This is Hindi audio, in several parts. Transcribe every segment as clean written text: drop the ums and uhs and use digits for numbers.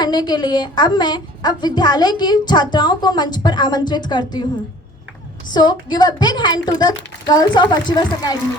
करने के लिए अब विद्यालय की छात्राओं को मंच पर आमंत्रित करती हूँ। So give a big hand to the girls of Achievers Academy.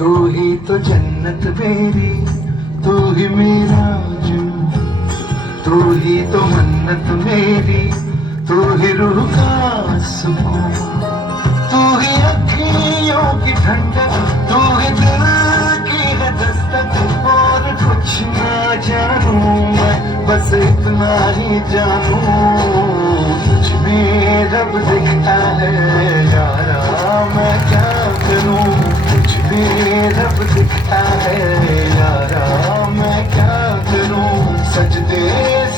तू ही तो जन्नत मेरी, तू ही मेरा जन्नत, तू ही तो मन्नत मेरी, तू ही रूह का सुकून, तू ही अखियों की ठंडक, तू ही दिल की है दस्तक। और कुछ ना जानूं मैं, बस इतना ही जानूं, तुझ में रब दिखता है यारा, मैं क्या करूं। रब दिखता है यारा, मैं क्या करूं। सजदे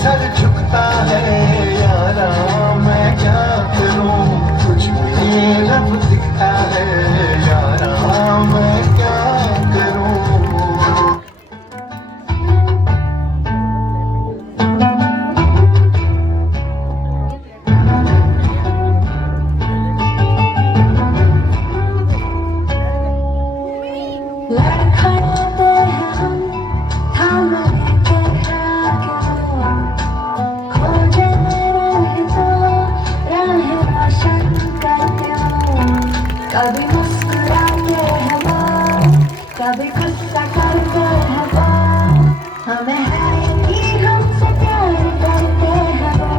सर झुकता है यारा, मैं क्या करूं। कुछ भी रब दिखता है यारा, मैं क्या करूं। कभी मुस्कुराते हैं वो, कभी गुस्सा करते हैं वो, हमें है कि हमसे प्यार करते हैं वो।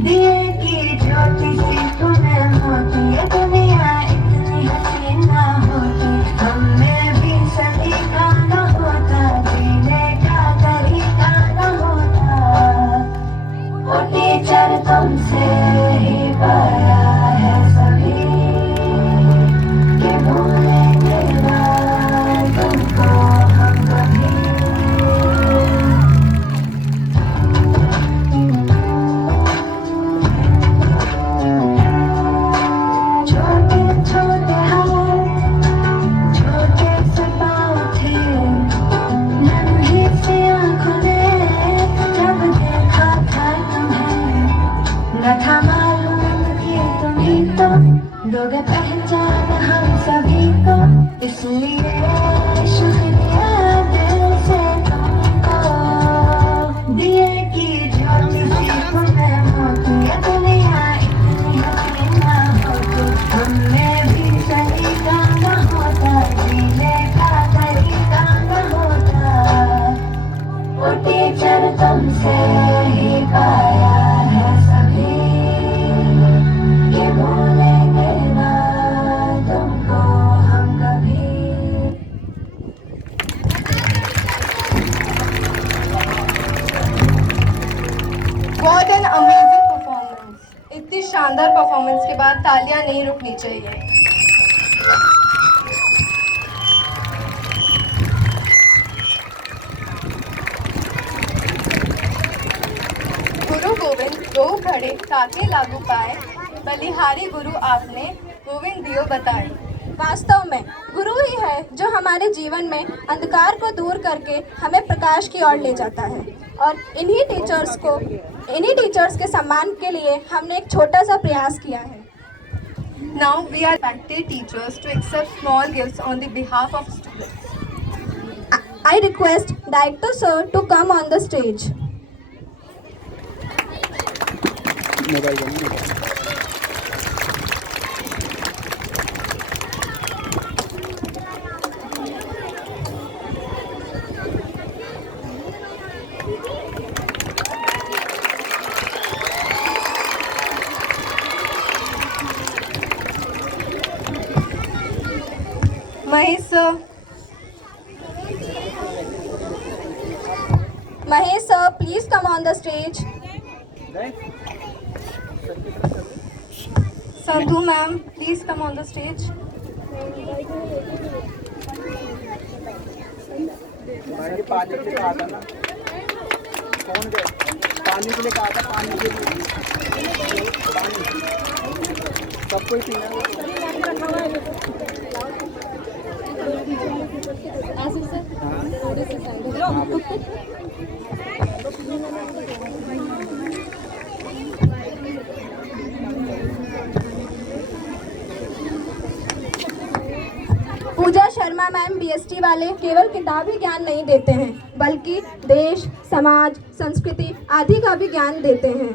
दिए की ज्योति सी तुम्हें होती है दुनिया, इतनी हसीन ना होती, हमें भी सलीका न होता, जीने का तरीका न होता। वो टीचर तुमसे ही पाया है सभी, लोग पहचान हम सभी को, इसलिए शुक्रिया दिल से तुमको। दिए की ज्योति सी तुम्हें होती है दुनिया, इतनी हसीन ना होती, हमें भी सलीका न होता, जीने का तरीका न होता। वो टीचर तुमसे ही पाया है सभी, What an amazing performance! इतनी शानदार परफॉर्मेंस के बाद तालियां नहीं रुकनी चाहिए। गुरु गोविंद दो घड़े ताके लागू पाए, बलिहारी गुरु आपने गोविंद दियो बताए। वास्तव में गुरु ही है जो हमारे जीवन में अंधकार को दूर करके हमें प्रकाश की ओर ले जाता है। और इन्हीं टीचर्स के सम्मान के लिए हमने एक छोटा सा प्रयास किया है। Now we are expected teachers to accept small gifts on the behalf of students. I request Director Sir to come on the stage. Mahesh sir. Mahesh sir, please come on the stage. Sadhu ma'am, please come on the stage. पानी के लिए कहा था ना कौन गए पानी के लिए कहा था पानी के लिए पानी सबको ही पीना पूजा शर्मा मैम बीएसटी वाले केवल किताबी ज्ञान नहीं देते हैं बल्कि देश, समाज, संस्कृति आदि का भी ज्ञान देते हैं।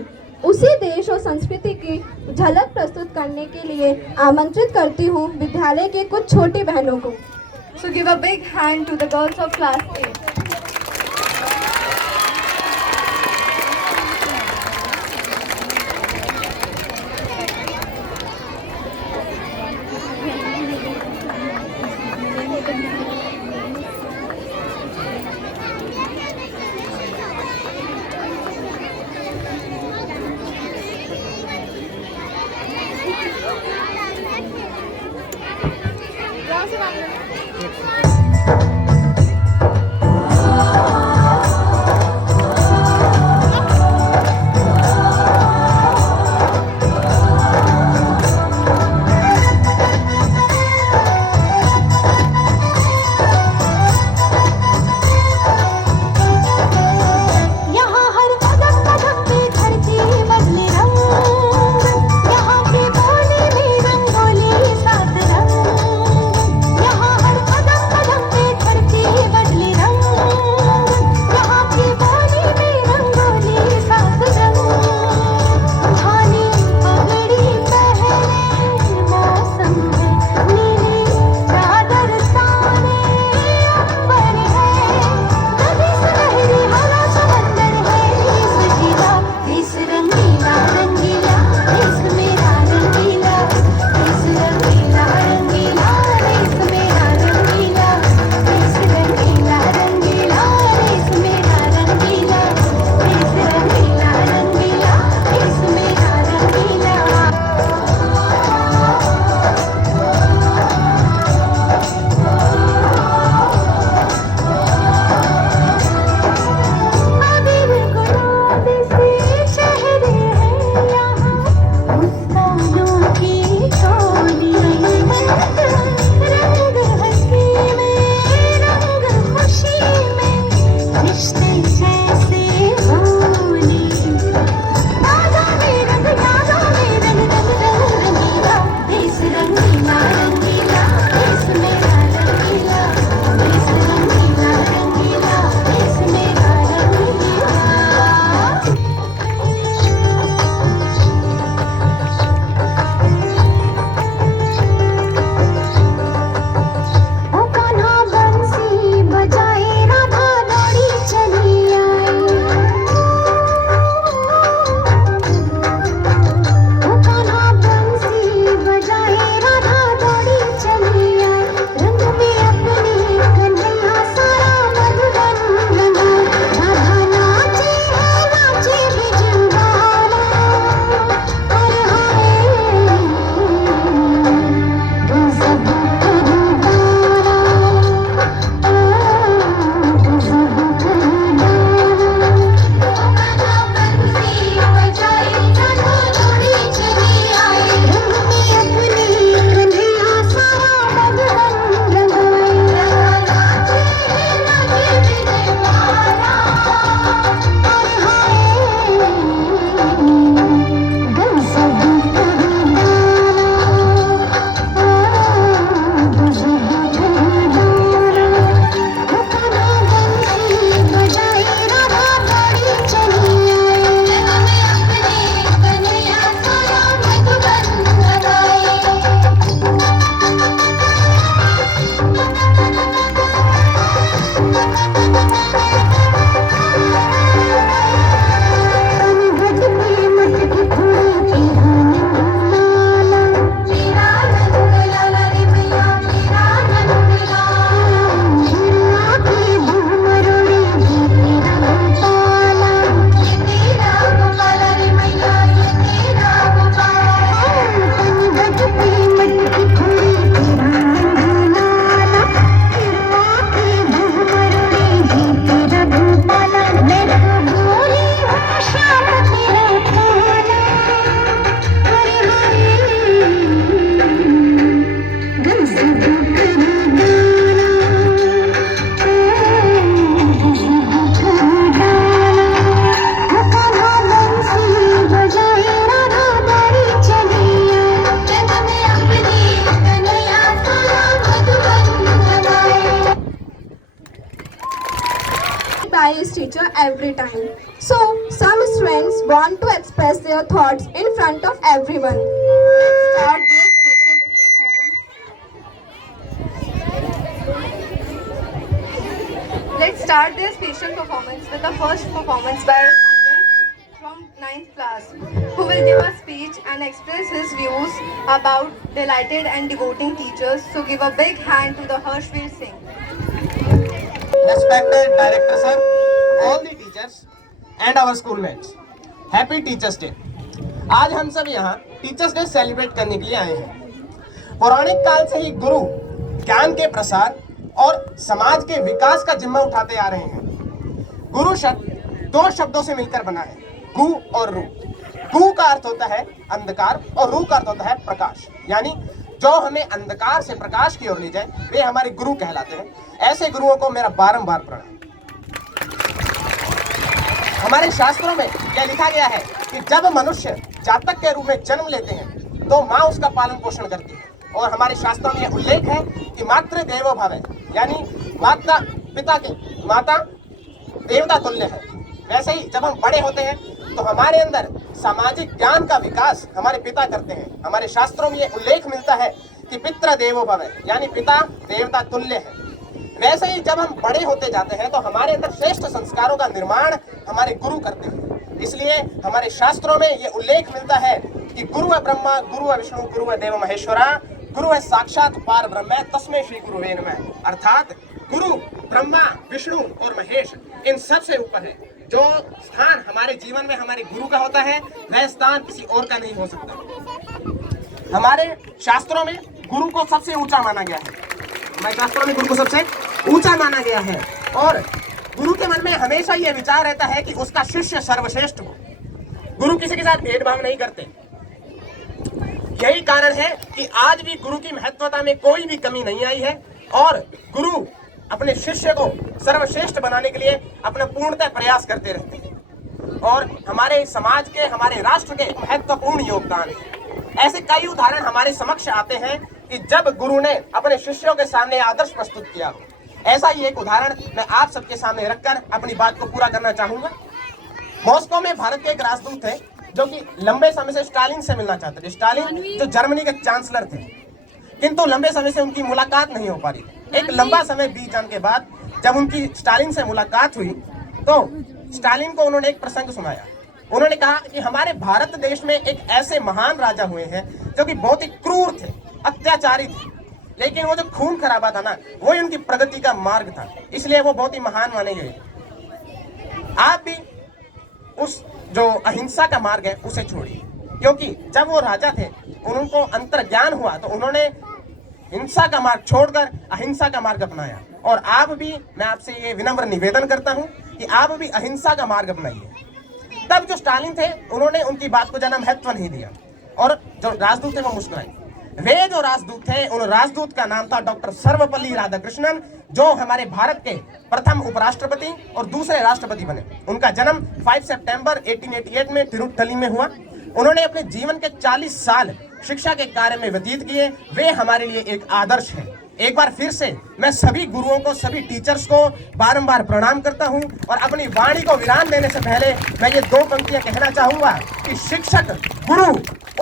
उसी देश और संस्कृति की झलक प्रस्तुत करने के लिए आमंत्रित करती हूँ विद्यालय की कुछ छोटी बहनों को। So give a big hand to the girls of class 8. stylish teacher every time. So, some students want to express their thoughts in front of everyone. Let's start their special performance with the first performance by a student from 9th class who will give a speech and express his views about delighted and devoting teachers. So give a big hand to the Harshveer Singh. Respected Director Sir, all the teachers and our schoolmates, Happy Teachers Day. आज हम सब यहाँ टीचर्स डे सेलिब्रेट करने के लिए आए हैं। पौराणिक काल से ही गुरु ज्ञान के प्रसार और समाज के विकास का जिम्मा उठाते आ रहे हैं। गुरु शब्द दो शब्दों से मिलकर बना है, गु और रू। गु का अर्थ होता है अंधकार और रू का अर्थ होता है प्रकाश, यानी जो हमें अंधकार से प्रकाश की ओर ले जाए वे हमारे गुरु कहलाते हैं। ऐसे गुरुओं को मेरा बारंबार प्रणाम। हमारे शास्त्रों में यह लिखा गया है कि जब मनुष्य जातक के रूप में जन्म लेते हैं तो माँ उसका पालन पोषण करती है, और हमारे शास्त्रों में यह उल्लेख है कि मातृ देवो भव, यानी माता देवता तुल्य है। वैसे ही जब हम बड़े होते हैं तो हमारे अंदर सामाजिक ज्ञान का विकास हमारे पिता करते हैं। हमारे शास्त्रों में यह उल्लेख मिलता है कि पितृ देवो भव, यानी पिता देवता तुल्य है। वैसे ही जब हम बड़े होते जाते हैं तो हमारे अंदर श्रेष्ठ संस्कारों का निर्माण हमारे गुरु करते हैं। इसलिए हमारे शास्त्रों में ये उल्लेख मिलता है कि गुरु है ब्रह्मा, गुरु है विष्णु, गुरु है देव महेश्वरा, गुरु है साक्षात पार ब्रह्म, तस्मै श्री गुरुवे नमः। अर्थात गुरु ब्रह्मा, विष्णु और महेश इन सब से ऊपर है। जो स्थान हमारे जीवन में हमारे गुरु का होता है वह स्थान किसी और का नहीं हो सकता। हमारे शास्त्रों में गुरु को सबसे ऊंचा माना गया है। हमारे शास्त्रों में गुरु को सबसे ऊंचा माना गया है, और गुरु के मन में हमेशा यह विचार रहता है कि उसका शिष्य सर्वश्रेष्ठ हो। गुरु किसी के साथ भेदभाव नहीं करते। यही कारण है कि आज भी गुरु की महत्वता में कोई भी कमी नहीं आई है, और गुरु अपने शिष्य को सर्वश्रेष्ठ बनाने के लिए अपना पूर्णतः प्रयास करते रहते हैं, और हमारे समाज के, हमारे राष्ट्र के महत्वपूर्ण योगदान है। ऐसे कई उदाहरण हमारे समक्ष आते हैं कि जब गुरु ने अपने शिष्यों के सामने आदर्श प्रस्तुत किया। ऐसा ही एक उदाहरण मैं आप सबके सामने रखकर अपनी बात को पूरा करना चाहूंगा। मॉस्को में भारत के एक राजदूत थे जो कि लंबे समय से स्टालिन से मिलना चाहते थे। स्टालिन जो जर्मनी के चांसलर थे, किंतु लंबे समय से उनकी मुलाकात नहीं हो पा रही थी। एक लंबा समय बीत जाने के बाद जब उनकी स्टालिन से मुलाकात हुई तो स्टालिन को उन्होंने एक प्रसंग सुनाया। उन्होंने कहा कि हमारे भारत देश में एक ऐसे महान राजा हुए हैं जो कि बहुत ही क्रूर थे, अत्याचारी थे, लेकिन वो जो खून खराबा था ना, वो ही उनकी प्रगति का मार्ग था, इसलिए वो बहुत ही महान माने गए। आप भी उस जो अहिंसा का मार्ग है उसे छोड़िए, क्योंकि जब वो राजा थे उनको अंतर्ज्ञान हुआ तो उन्होंने हिंसा का मार्ग छोड़कर अहिंसा का मार्ग अपनाया। और आप भी, मैं आपसे ये विनम्र निवेदन करता हूँ कि आप भी अहिंसा का मार्ग अपनाइए। तब जो स्टालिन थे उन्होंने उनकी बात को ज्यादा महत्व नहीं दिया, और जो राजदूत थे वो मुस्कुराए। वे जो राजदूत थे, उन राजदूत का नाम था डॉक्टर सर्वपल्ली राधाकृष्णन, जो हमारे भारत के प्रथम उपराष्ट्रपति और दूसरे राष्ट्रपति बने। उनका जन्म 5 सितंबर 1888 में तिरुपति में हुआ। उन्होंने अपने जीवन के 40 साल शिक्षा के कार्य में व्यतीत किए। वे हमारे लिए एक आदर्श है। एक बार फिर से मैं सभी गुरुओं को, सभी टीचर्स को बारंबार प्रणाम करता हूं, और अपनी वाणी को विराम देने से पहले मैं ये 2 पंक्तियां कहना चाहूंगा कि शिक्षक, गुरु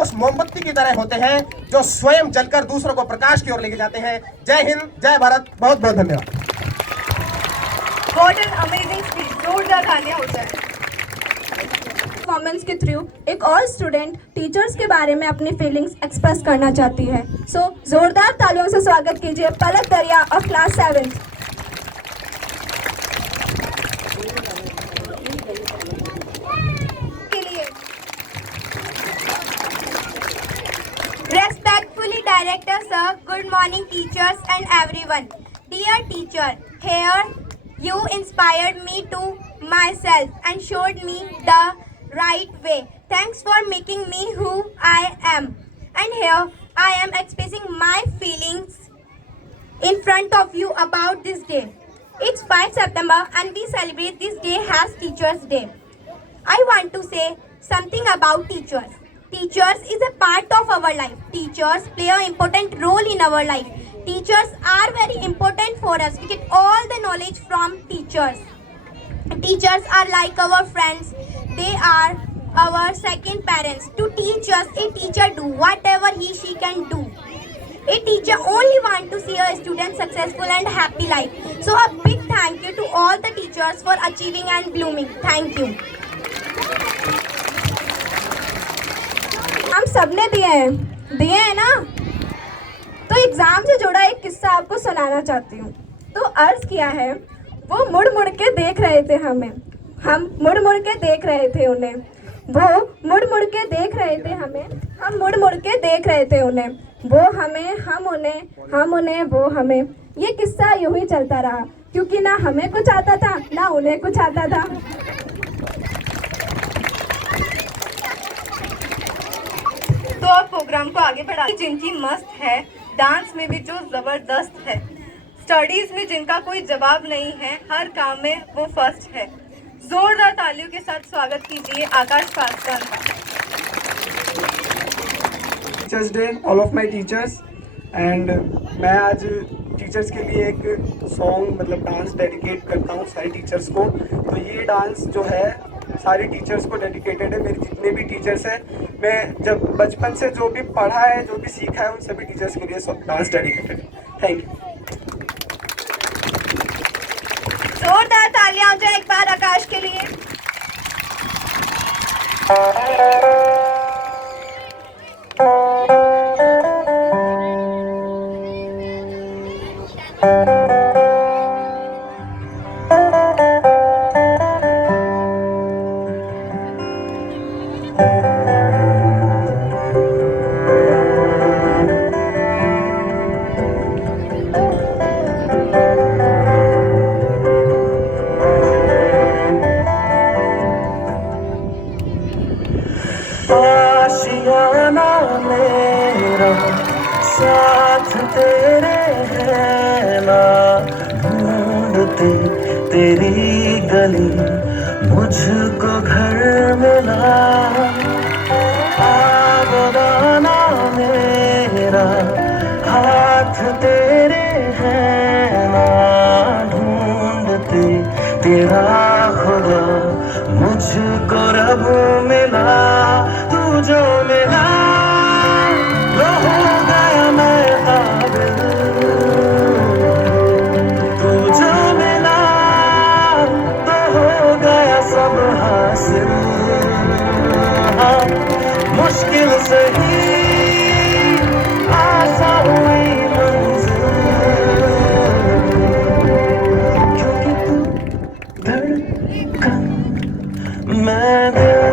उस मोमबत्ती की तरह होते हैं जो स्वयं जलकर दूसरों को प्रकाश की ओर लेके जाते हैं। जय हिंद, जय भारत, बहुत बहुत धन्यवाद। What an amazing speech! जोरदार तालियां हो जाए। परफॉर्मेंस के थ्रू एक और स्टूडेंट टीचर्स के बारे में अपनी फीलिंग्स एक्सप्रेस करना चाहती है। सो जोरदार तालियों से स्वागत कीजिए पलक दरिया और class 7। Respectfully, Director Sir, good morning teachers and everyone. Dear teacher, here you inspired me to myself and showed me the right way. Thanks for making me who I am. And here I am expressing my feelings in front of you about this day. It's 5 September and we celebrate this day as Teachers Day. I want to say something about teachers. Teachers is a part of our life. Teachers play an important role in our life. Teachers are very important for us. We get all the knowledge from teachers. Teachers are like our friends. They are our second parents. To teach us, a teacher do whatever she can do. A teacher only want to see a student successful and happy life. So a big thank you to all the teachers for achieving and blooming. Thank you. हम सबने दिए हैं ना। तो एग्जाम से जुड़ा एक किस्सा आपको सुनाना चाहती हूँ। तो अर्ज किया है, वो मुड़ मुड़ के देख रहे थे हमें, हम मुड़ मुड़ के देख रहे थे उन्हें। वो मुड़ मुड़ के देख रहे थे हमें, हम मुड़ मुड़ के देख रहे थे उन्हें। वो हमें, हम उन्हें, वो हमें। ये किस्सा यूं ही चलता रहा, क्योंकि ना हमें कुछ आता था ना उन्हें कुछ आता था। तो अब प्रोग्राम को आगे बढ़ा, जिनकी मस्त है, डांस में भी जो जबरदस्त है, स्टडीज में जिनका कोई जवाब नहीं है, हर काम में वो फर्स्ट है। जोरदार तालियों के साथ स्वागत कीजिए आकाश पासवान का। Teachers day, all of my teachers. And मैं आज टीचर्स के लिए एक सॉन्ग मतलब डांस डेडिकेट करता हूँ सारे टीचर्स को। तो ये डांस जो है सारे टीचर्स को डेडिकेटेड है, मेरे जितने भी टीचर्स हैं। मैं जब बचपन से जो भी पढ़ा है, जो भी सीखा है, उन सभी टीचर्स के लिए डांस डेडिकेटेड है। Thank you. जोरदार तालियां हो जाए एक बार आकाश के लिए। आशियाना मेरा साथ तेरे है ना, ढूंढते तेरी गली मुझको घर मिला। आबदाना मेरा हाथ तेरे है ना, ढूंढते तेरा खुदा मुझको रब मिला। तू जो मिला वो हो गया मैं काबिल, तू जो मिला तो हो गया सब हासिल। हाँ, मुश्किल से ही आसान हुई मंजिल, क्योंकि तू धड़कन मैं दिल।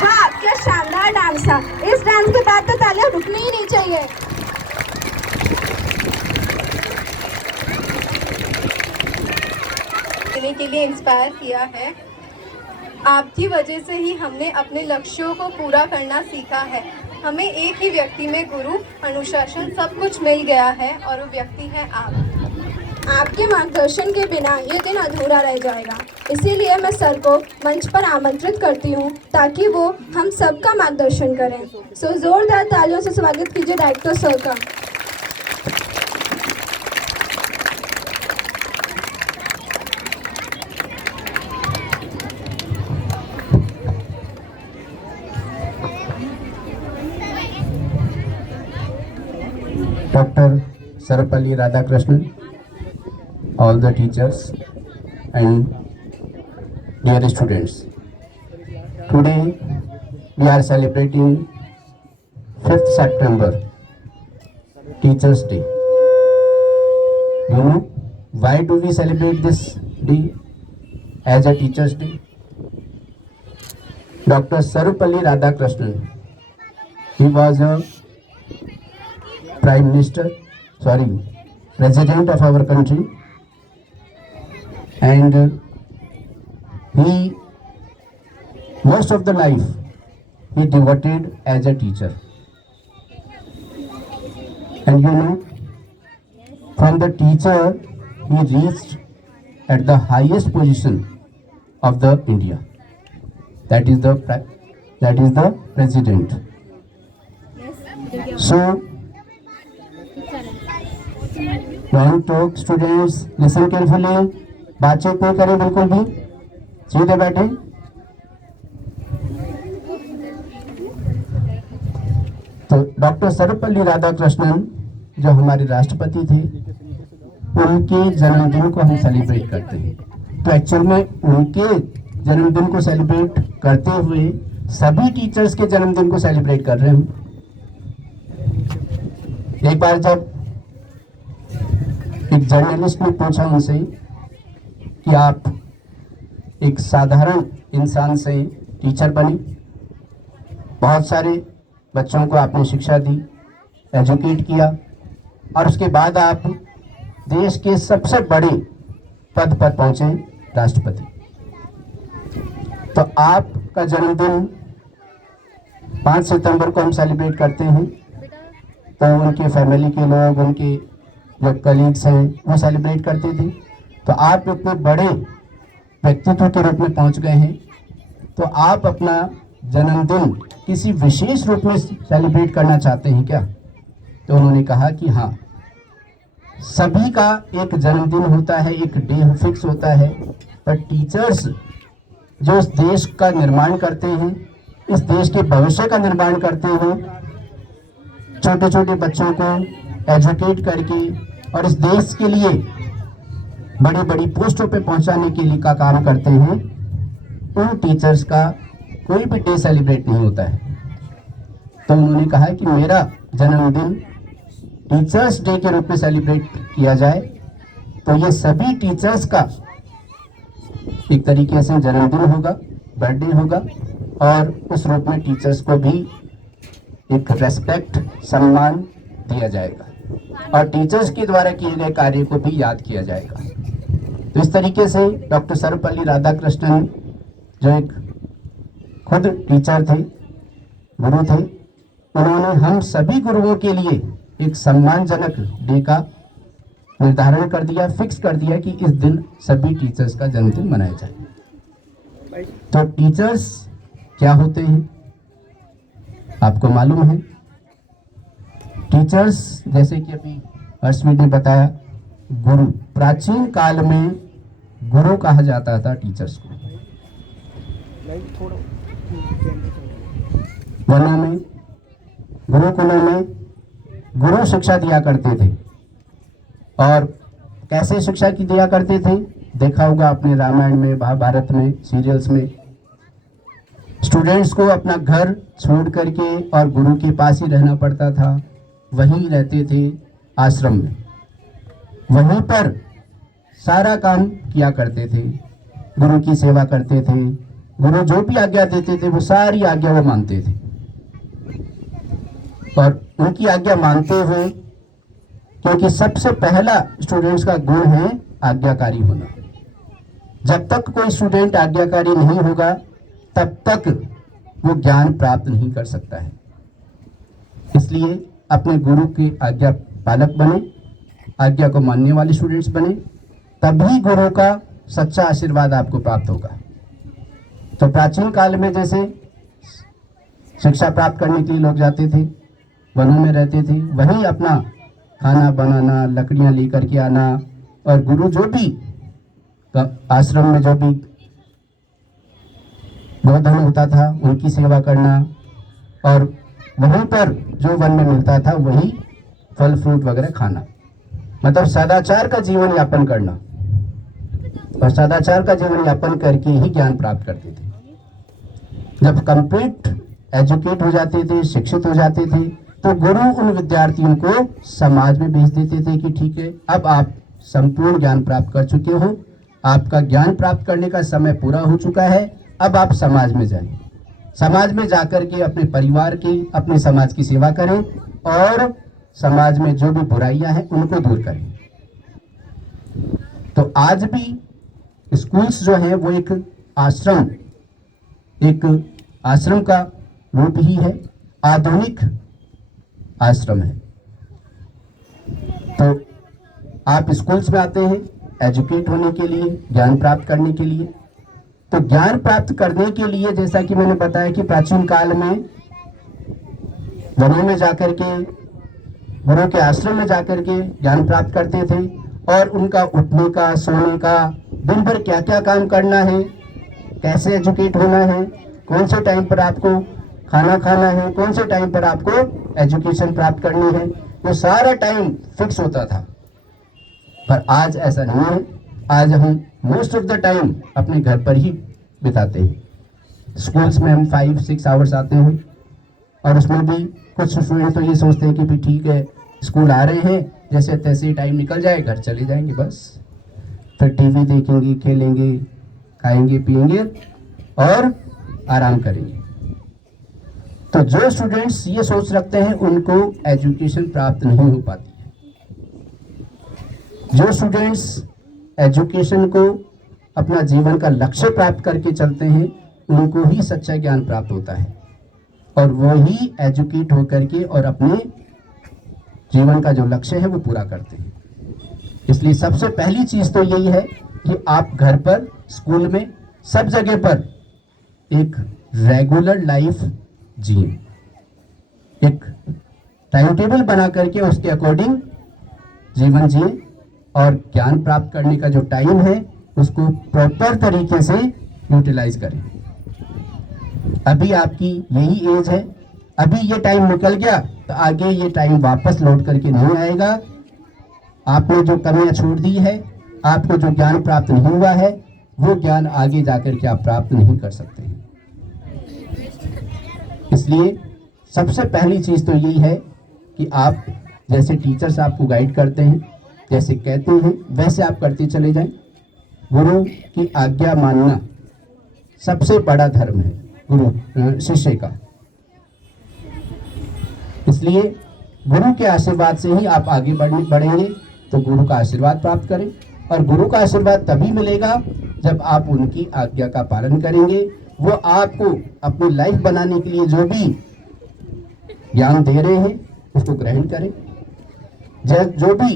वाह, क्या शानदार डांस था। इस डांस के बाद तो तालियां रुकनी ही नहीं चाहिए। देने के लिए इंस्पायर किया है। आपकी वजह से ही हमने अपने लक्ष्यों को पूरा करना सीखा है। हमें एक ही व्यक्ति में गुरु, अनुशासन सब कुछ मिल गया है और वो व्यक्ति है आप। आपके मार्गदर्शन के बिना ये दिन अधूरा रह जाएगा। इसीलिए मैं सर को मंच पर आमंत्रित करती हूँ ताकि वो हम सबका मार्गदर्शन करें। सो जोरदार तालियों से स्वागत कीजिए डायरेक्टर सर का। Dr. Sarvapalli Radhakrishnan, all the teachers and dear students. Today we are celebrating 5th September, Teachers Day. You know why do we celebrate this day as a Teachers Day? Dr. Sarvapalli Radhakrishnan, he was a President of our country, and he most of the life he devoted as a teacher. And you know, from the teacher he reached at the highest position of the India, that is the president. So don't talk, students, listen carefully. बातचीत नहीं करें बिल्कुल भी, सीधे बैठे। तो डॉक्टर सर्वपल्ली राधाकृष्णन जो हमारे राष्ट्रपति थे, उनके जन्मदिन को हम सेलिब्रेट करते हैं। तो एक्चुअल में उनके जन्मदिन को सेलिब्रेट करते हुए सभी टीचर्स के जन्मदिन को सेलिब्रेट कर रहे हैं। एक बार जब एक जर्नलिस्ट ने पूछा उनसे कि आप एक साधारण इंसान से टीचर बने, बहुत सारे बच्चों को आपने शिक्षा दी, एजुकेट किया, और उसके बाद आप देश के सबसे बड़े पद पर पहुंचे, राष्ट्रपति। तो आपका जन्मदिन 5 सितंबर को हम सेलिब्रेट करते हैं। तो उनके फैमिली के लोग, उनके जो कलीग्स हैं, वो सेलिब्रेट करते थे। तो आप इतने बड़े व्यक्तित्व के रूप में पहुंच गए हैं, तो आप अपना जन्मदिन किसी विशेष रूप में सेलिब्रेट करना चाहते हैं क्या? तो उन्होंने कहा कि हाँ, सभी का एक जन्मदिन होता है, एक डे फिक्स होता है, पर टीचर्स जो इस देश का निर्माण करते हैं, इस देश के भविष्य का निर्माण करते हैं, छोटे छोटे बच्चों को एजुकेट करके और इस देश के लिए बड़ी बड़ी पोस्टों पे पहुंचाने के लिए का काम करते हैं, उन टीचर्स का कोई भी डे सेलिब्रेट नहीं होता है। तो उन्होंने कहा कि मेरा जन्मदिन टीचर्स डे के रूप में सेलिब्रेट किया जाए। तो ये सभी टीचर्स का एक तरीके से जन्मदिन होगा, बर्थडे होगा, और उस रूप में टीचर्स को भी एक रेस्पेक्ट, सम्मान दिया जाएगा और टीचर्स के द्वारा किए गए कार्य को भी याद किया जाएगा। तो इस तरीके से डॉक्टर सर्वपल्ली राधाकृष्णन जो एक खुद टीचर थे, गुरु थे, उन्होंने हम सभी गुरुओं के लिए एक सम्मानजनक डे का निर्धारण कर दिया, फिक्स कर दिया कि इस दिन सभी टीचर्स का जन्मदिन मनाया जाए। तो टीचर्स क्या होते हैं आपको मालूम है? टीचर्स, जैसे कि अभी हर्षवीर ने बताया, गुरु, प्राचीन काल में गुरु कहा जाता था टीचर्स को। वनों में, गुरुकुलों में गुरु शिक्षा दिया करते थे। और कैसे शिक्षा की दिया करते थे? देखा होगा आपने रामायण में, महाभारत में, सीरियल्स में। स्टूडेंट्स को अपना घर छोड़ करके और गुरु के पास ही रहना पड़ता था, वहीं रहते थे आश्रम में, वहीं पर सारा काम किया करते थे, गुरु की सेवा करते थे। गुरु जो भी आज्ञा देते थे वो सारी आज्ञा वो मानते थे, और उनकी आज्ञा मानते हुए, क्योंकि सबसे पहला स्टूडेंट्स का गुण है आज्ञाकारी होना। जब तक कोई स्टूडेंट आज्ञाकारी नहीं होगा तब तक वो ज्ञान प्राप्त नहीं कर सकता है। इसलिए अपने गुरु के आज्ञा पालक बने आज्ञा को मानने वाले स्टूडेंट्स बने, तभी गुरु का सच्चा आशीर्वाद आपको प्राप्त होगा। तो प्राचीन काल में जैसे शिक्षा प्राप्त करने के लिए लोग जाते थे, वनों में रहते थे, वहीं अपना खाना बनाना, लकड़ियां लेकर के आना, और गुरु जो भी आश्रम में जो भी गोधन होता था उनकी सेवा करना, और वहीं पर जो वन में मिलता था वही फल फ्रूट वगैरह खाना, मतलब सदाचार का जीवन यापन करना, और सदाचार का जीवन यापन करके ही ज्ञान प्राप्त करते थे। जब कंप्लीट एजुकेट हो जाते थे, शिक्षित हो जाते थे, तो गुरु उन विद्यार्थियों को समाज में भेज देते थे कि ठीक है, अब आप संपूर्ण ज्ञान प्राप्त कर चुके हो, आपका ज्ञान प्राप्त करने का समय पूरा हो चुका है, अब आप समाज में जाएं। समाज में जाकर के अपने परिवार की, अपने समाज की सेवा करें, और समाज में जो भी बुराइयां हैं उनको दूर करें। तो आज भी स्कूल्स जो है वो एक आश्रम का रूप ही है, आधुनिक आश्रम है। तो आप स्कूल्स में आते हैं एजुकेट होने के लिए, ज्ञान प्राप्त करने के लिए। तो ज्ञान प्राप्त करने के लिए, जैसा कि मैंने बताया कि प्राचीन काल में वनों में जाकर के, गुरु के आश्रम में जाकर के ज्ञान प्राप्त करते थे, और उनका उठने का, सोने का, दिन भर क्या क्या काम करना है, कैसे एजुकेट होना है, कौन से टाइम पर आपको खाना खाना है, कौन से टाइम पर आपको एजुकेशन प्राप्त करनी है, वो सारा टाइम फिक्स होता था। पर आज ऐसा नहीं है। आज हम मोस्ट ऑफ द टाइम अपने घर पर ही बिताते हैं। स्कूल्स में हम 5-6 आवर्स आते हैं, और उसमें भी कुछ स्टूडेंट तो ये सोचते हैं कि भी ठीक है, स्कूल आ रहे हैं, जैसे तैसे ही टाइम निकल जाए, घर चले जाएंगे, बस फिर टीवी देखेंगे, खेलेंगे, खाएंगे, पिएंगे और आराम करेंगे। तो जो स्टूडेंट्स ये सोच रखते हैं उनको एजुकेशन प्राप्त नहीं हो पाती है। जो स्टूडेंट्स एजुकेशन को अपना जीवन का लक्ष्य प्राप्त करके चलते हैं उनको ही सच्चा ज्ञान प्राप्त होता है, और वो ही एजुकेट होकर के और अपने जीवन का जो लक्ष्य है वो पूरा करते हैं। इसलिए सबसे पहली चीज तो यही है कि आप घर पर, स्कूल में, सब जगह पर एक रेगुलर लाइफ जिए, एक टाइम टेबल बना करके उसके अकॉर्डिंग जीवन जिए, और ज्ञान प्राप्त करने का जो टाइम है उसको प्रॉपर तरीके से यूटिलाइज करें। अभी आपकी यही एज है, अभी ये टाइम निकल गया तो आगे ये टाइम वापस लौट करके नहीं आएगा। आपने जो कमियां छोड़ दी है, आपको जो ज्ञान प्राप्त नहीं हुआ है, वो ज्ञान आगे जाकर के आप प्राप्त नहीं कर सकते हैं। इसलिए सबसे पहली चीज तो यही है कि आप जैसे टीचर्स आपको गाइड करते हैं, जैसे कहते हैं, वैसे आप करते चले जाएं। गुरु की आज्ञा मानना सबसे बड़ा धर्म है गुरु शिष्य का। इसलिए गुरु के आशीर्वाद से ही आप आगे बढ़ेंगे। तो गुरु का आशीर्वाद प्राप्त करें, और गुरु का आशीर्वाद तभी मिलेगा जब आप उनकी आज्ञा का पालन करेंगे। वो आपको अपनी लाइफ बनाने के लिए जो भी ज्ञान दे रहे हैं उसको ग्रहण करें। जो भी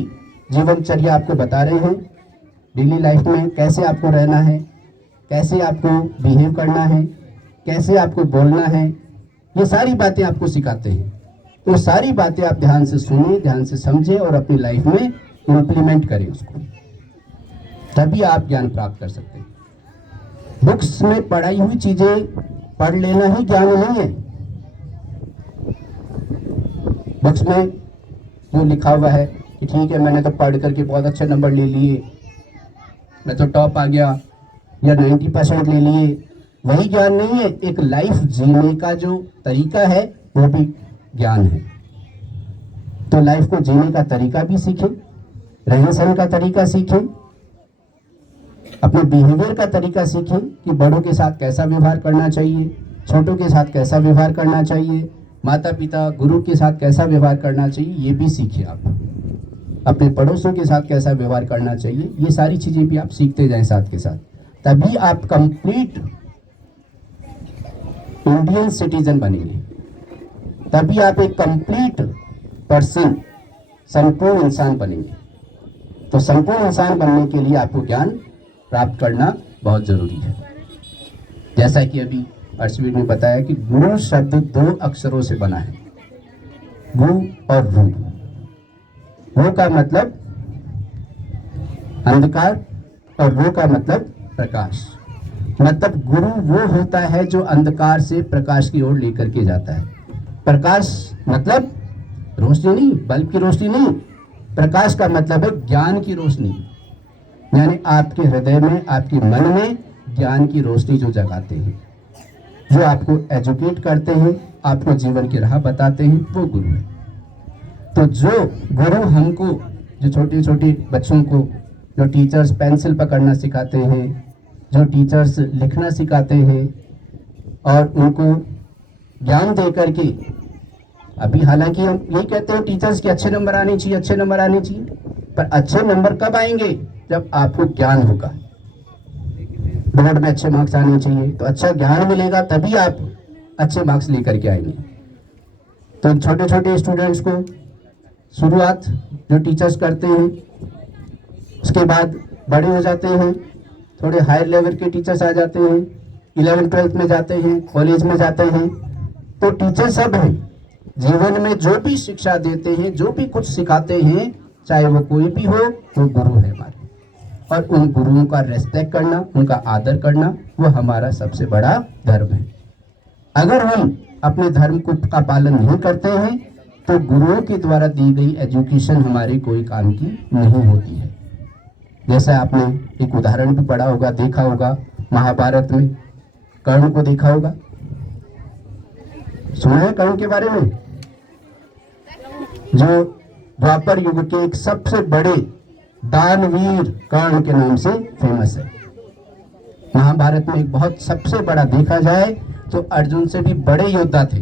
जीवनचर्या आपको बता रहे हैं, डेली लाइफ में कैसे आपको रहना है, कैसे आपको बिहेव करना है, कैसे आपको बोलना है, ये सारी बातें आपको सिखाते हैं। तो सारी बातें आप ध्यान से सुनिए, ध्यान से समझें और अपनी लाइफ में इम्प्लीमेंट करें उसको, तभी आप ज्ञान प्राप्त कर सकते हैं। बुक्स में पढ़ाई हुई चीजें पढ़ लेना ही ज्ञान नहीं है। बुक्स में जो लिखा हुआ है कि ठीक है, मैंने तो पढ़ करके बहुत अच्छे नंबर ले लिए, मैं तो टॉप आ गया, या 90% ले लिए, वही ज्ञान नहीं है। एक लाइफ जीने का जो तरीका है वो भी ज्ञान है। तो लाइफ को जीने का तरीका भी सीखें, रहन सहन का तरीका सीखें, अपने बिहेवियर का तरीका सीखें कि बड़ों के साथ कैसा व्यवहार करना चाहिए, छोटों के साथ कैसा व्यवहार करना चाहिए, माता पिता गुरु के साथ कैसा व्यवहार करना चाहिए, ये भी सीखिए। आप अपने पड़ोसियों के साथ कैसा व्यवहार करना चाहिए, ये सारी चीजें भी आप सीखते जाएं साथ के साथ। तभी आप कंप्लीट इंडियन सिटीजन बनेंगे, तभी आप एक कंप्लीट पर्सन, संपूर्ण इंसान बनेंगे। तो संपूर्ण इंसान बनने के लिए आपको ज्ञान प्राप्त करना बहुत जरूरी है। जैसा कि अभी अर्शवीर ने बताया कि गुरु शब्द 2 अक्षरों से बना है, गु और रू। गु का मतलब अंधकार और रू का मतलब प्रकाश। मतलब गुरु वो होता है जो अंधकार से प्रकाश की ओर लेकर के जाता है। प्रकाश मतलब रोशनी नहीं, बल्ब की रोशनी नहीं। प्रकाश का मतलब है ज्ञान की रोशनी, यानी आपके हृदय में, आपके मन में ज्ञान की रोशनी जो जगाते हैं, जो आपको एजुकेट करते हैं, आपको जीवन की राह बताते हैं, वो गुरु है। तो जो गुरु हमको, जो छोटे छोटे बच्चों को, जो टीचर्स पेंसिल पकड़ना सिखाते हैं, जो टीचर्स लिखना सिखाते हैं और उनको ज्ञान दे करके, अभी हालांकि हम यही कहते हैं टीचर्स के अच्छे नंबर आने चाहिए, अच्छे नंबर आने चाहिए, पर अच्छे नंबर कब आएंगे? जब आपको ज्ञान होगा। बोर्ड में अच्छे मार्क्स आने चाहिए, तो अच्छा ज्ञान मिलेगा तभी आप अच्छे मार्क्स लेकर के आएंगे। तो छोटे छोटे स्टूडेंट्स को शुरुआत जो टीचर्स करते हैं, उसके बाद बड़े हो जाते हैं, थोड़े हायर लेवल के टीचर्स आ जाते हैं, 11th-12th में जाते हैं, कॉलेज में जाते हैं। तो टीचर सब हैं, जीवन में जो भी शिक्षा देते हैं, जो भी कुछ सिखाते हैं, चाहे वो कोई भी हो, वो गुरु है हमारे। और उन गुरुओं का रेस्पेक्ट करना, उनका आदर करना, वो हमारा सबसे बड़ा धर्म है। अगर हम अपने धर्म का पालन नहीं करते हैं तो गुरुओं के द्वारा दी गई एजुकेशन हमारे कोई काम की नहीं होती है। जैसा आपने एक उदाहरण भी पढ़ा होगा, देखा होगा, महाभारत में कर्ण को देखा होगा, सुना है कर्ण के बारे में, जो द्वापर युग के एक सबसे बड़े दानवीर कर्ण के नाम से फेमस है। महाभारत में एक बहुत सबसे बड़ा, देखा जाए तो अर्जुन से भी बड़े योद्धा थे,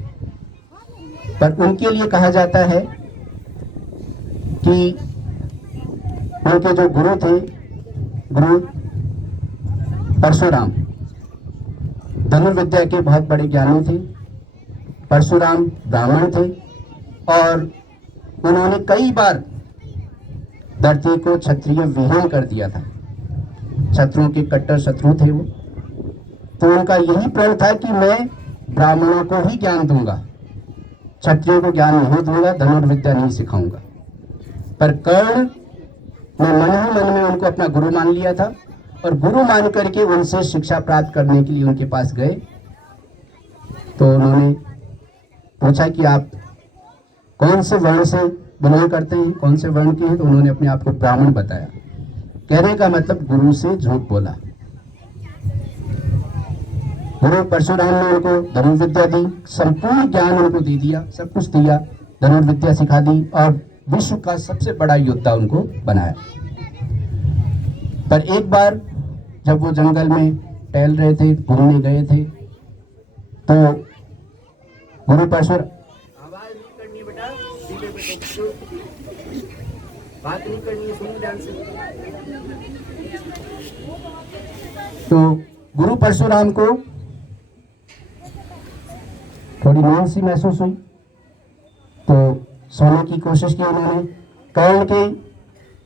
पर उनके लिए कहा जाता है कि उनके जो गुरु थे, गुरु परशुराम, धनुर्विद्या के बहुत बड़े ज्ञानी थे। परशुराम ब्राह्मण थे और उन्होंने कई बार धरती को क्षत्रिय विहीन कर दिया था। शत्रुओं के कट्टर शत्रु थे वो। तो उनका यही प्रण था कि मैं ब्राह्मणों को ही ज्ञान दूंगा, क्षत्रियों को ज्ञान नहीं दूंगा, धनुर्विद्या नहीं सिखाऊंगा। पर कर्ण ने मन ही मन में उनको अपना गुरु मान लिया था और गुरु मान करके उनसे शिक्षा प्राप्त करने के लिए उनके पास गए। तो उन्होंने पूछा कि आप कौन से वर्ण से बिलोंग करते हैं, कौन से वर्ण के हैं? तो उन्होंने अपने आप को ब्राह्मण बताया। कहने का मतलब गुरु से झूठ बोला। गुरु परशुराम ने उनको धनुर्विद्या दी, संपूर्ण ज्ञान उनको दे दिया, सब कुछ दिया, धनुर्विद्या सिखा दी और विश्व का सबसे बड़ा योद्धा उनको बनाया। पर एक बार जब वो जंगल में टहल रहे थे, घूमने गए थे, तो गुरु परशुराम, आवाज नहीं करनी बेटा, बात नहीं करनी है, सुनो ध्यान से। तो गुरु परशुराम को थोड़ी नींद सी महसूस हुई, तो सोने की कोशिश की उन्होंने। कर्ण के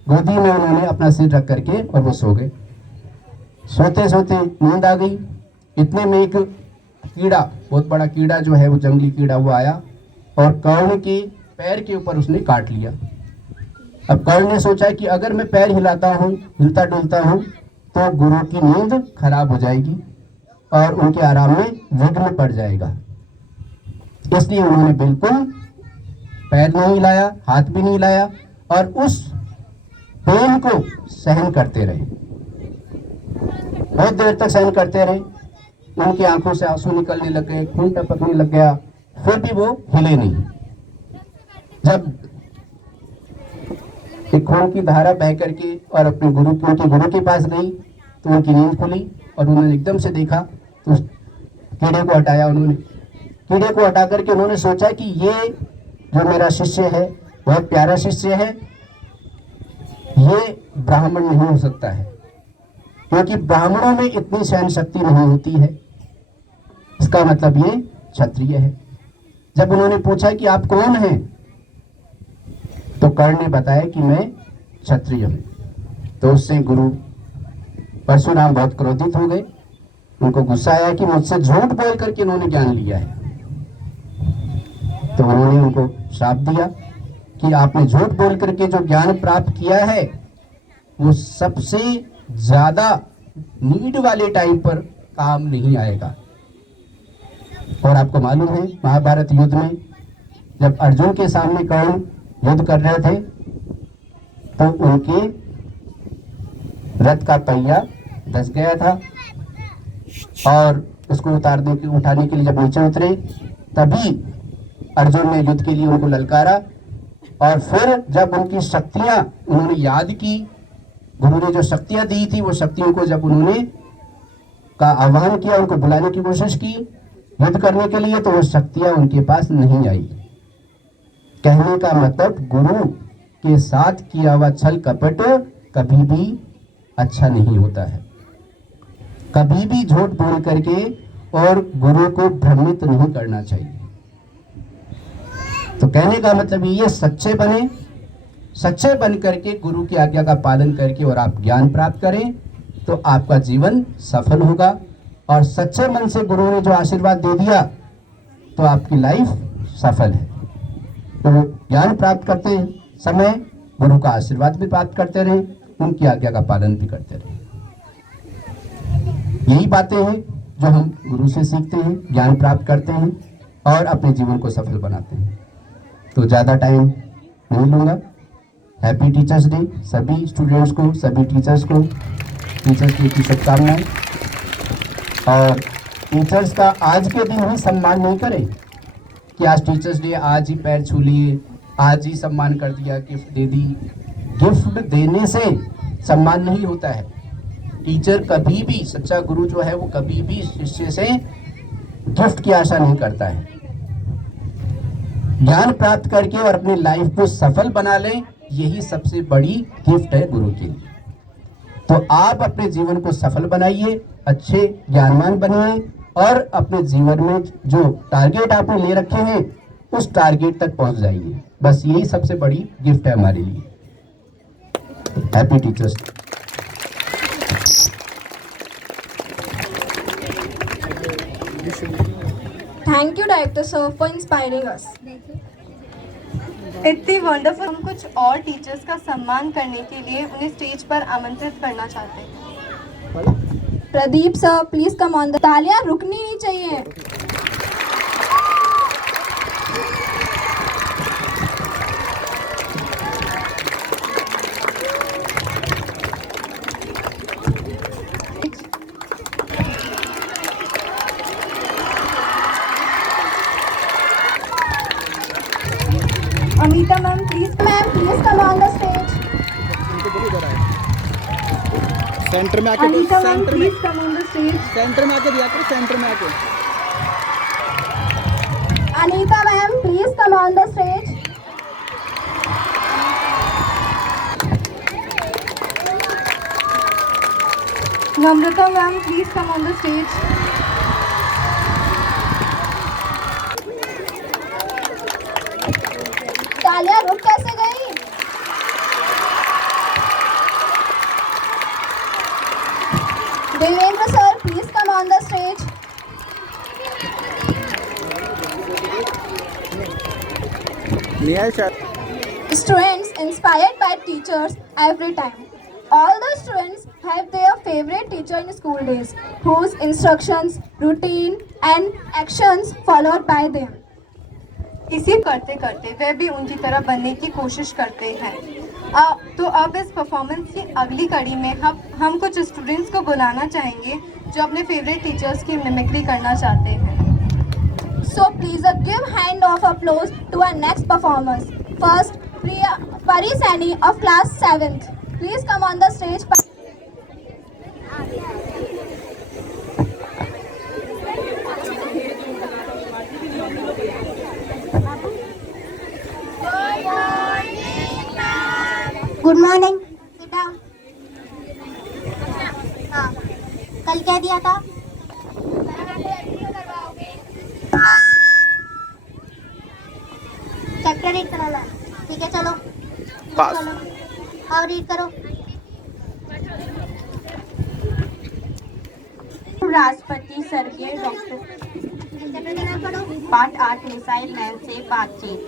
गोदी में उन्होंने अपना सिर रख करके और वो सो गए। सोते सोते नींद आ गई। इतने में एक कीड़ा, बहुत बड़ा कीड़ा जो है वो जंगली कीड़ा, वो आया और कर्ण के पैर के ऊपर उसने काट लिया। अब कर्ण ने सोचा कि अगर मैं पैर हिलाता हूँ, हिलता डुलता हूँ, तो गुरु की नींद खराब हो जाएगी और उनके आराम में विघ्न पड़ जाएगा। इसलिए उन्होंने बिल्कुल पैर नहीं हिलाया, हाथ भी नहीं हिलाया और उस पेन को सहन करते रहे। बहुत देर तक सहन करते रहे। उनकी आंखों से आंसू निकलने लग गए, खून टपकने लग गया, फिर भी वो हिले नहीं। जब एक खून की धारा बह करके और अपने उनके गुरु के पास गई तो उनकी नींद खुली और उन्होंने एकदम से देखा तो उस कीड़े को हटाया। उन्होंने कीड़े को हटा करके उन्होंने सोचा कि ये जो मेरा शिष्य है, बहुत प्यारा शिष्य है, ये ब्राह्मण नहीं हो सकता है, क्योंकि ब्राह्मणों में इतनी सहन शक्ति नहीं होती है। इसका मतलब ये क्षत्रिय है। जब उन्होंने पूछा कि आप कौन हैं, तो कर्ण ने बताया कि मैं क्षत्रिय हूं। तो उससे गुरु परशुराम बहुत क्रोधित हो गए। उनको गुस्सा आया कि मुझसे झूठ बोल करके इन्होंने ज्ञान लिया है। तो उन्होंने उनको श्राप दिया कि आपने झूठ बोल करके जो ज्ञान प्राप्त किया है वो सबसे ज्यादा नीड वाले टाइम पर काम नहीं आएगा। और आपको मालूम है महाभारत युद्ध में जब अर्जुन के सामने कर्ण युद्ध कर रहे थे तो उनके रथ का पहिया धस गया था और उसको उठाने के लिए जब नीचे उतरे तभी अर्जुन ने युद्ध के लिए उनको ललकारा। और फिर जब उनकी शक्तियां उन्होंने याद की, गुरु ने जो शक्तियां दी थी वो शक्तियों को जब उन्होंने का आह्वान किया, उनको बुलाने की कोशिश की युद्ध करने के लिए, तो वो शक्तियां उनके पास नहीं आई। कहने का मतलब गुरु के साथ किया हुआ छल कपट कभी भी अच्छा नहीं होता है। कभी भी झूठ बोल करके और गुरु को भ्रमित नहीं करना चाहिए। तो कहने का मतलब ये सच्चे बने, सच्चे बन करके गुरु की आज्ञा का पालन करके और आप ज्ञान प्राप्त करें तो आपका जीवन सफल होगा। और सच्चे मन से गुरु ने जो आशीर्वाद दे दिया तो आपकी लाइफ सफल है। तो ज्ञान प्राप्त करते समय गुरु का आशीर्वाद भी प्राप्त करते रहें, उनकी आज्ञा का पालन भी करते रहें। यही बातें हैं जो हम गुरु से सीखते हैं, ज्ञान प्राप्त करते हैं और अपने जीवन को सफल बनाते हैं। तो ज़्यादा टाइम नहीं लूँगा। हैप्पी टीचर्स डे सभी स्टूडेंट्स को, सभी टीचर्स को टीचर्स डे की शुभकामनाएं। और टीचर्स का आज के दिन ही सम्मान नहीं करें कि आज टीचर्स डे, आज ही पैर छू लिए, आज ही सम्मान कर दिया, गिफ्ट दे दी। गिफ्ट देने से सम्मान नहीं होता है। टीचर कभी भी, सच्चा गुरु जो है वो कभी भी शिष्य से गिफ्ट की आशा नहीं करता है। ज्ञान प्राप्त करके और अपनी लाइफ को सफल बना लें, यही सबसे बड़ी गिफ्ट है गुरु के लिए। तो आप अपने जीवन को सफल बनाइए, अच्छे ज्ञानवान बनिए और अपने जीवन में जो टारगेट आपने ले रखे हैं उस टारगेट तक पहुंच जाइए। बस यही सबसे बड़ी गिफ्ट है हमारे लिए। Happy teachers. Thank you, Director Sir, for inspiring us. इतनी वंडरफुल। हम कुछ और टीचर्स का सम्मान करने के लिए उन्हें स्टेज पर आमंत्रित करना चाहते हैं। Pradeep sir, please come on the. तालियां रुकनी नहीं चाहिए। Amita ma'am please come on the stage. Centre में आके, अनिता मैम सेंटर में, please come on the stage. Centre में आके दिया करो, सेंटर में आके। Anita ma'am please come on the stage. Namrata ma'am please come on the stage. तालियां रुक कैसे गई? Devendra sir please come on the stage. Students inspired by teachers every time. All the students have their favorite teacher in school days, whose instructions, routine and actions followed by them. इसी करते करते वे भी उनकी तरह बनने की कोशिश करते हैं। तो अब इस परफॉर्मेंस की अगली कड़ी में हम कुछ स्टूडेंट्स को बुलाना चाहेंगे जो अपने फेवरेट टीचर्स की मिमिक्री करना चाहते हैं। So please give hand of applause to our next performers. First, Pari Saini of class 7th. Please come on the stage. Good morning. Sit down. हाँ, कल क्या दिया था? चैप्टर रीड कराना है। ठीक है, चलो पास। चलो, और रीड करो। राष्ट्रपति स्वर्गीय डॉक्टर पार्ट 8 मिसाइल मैन से बातचीत।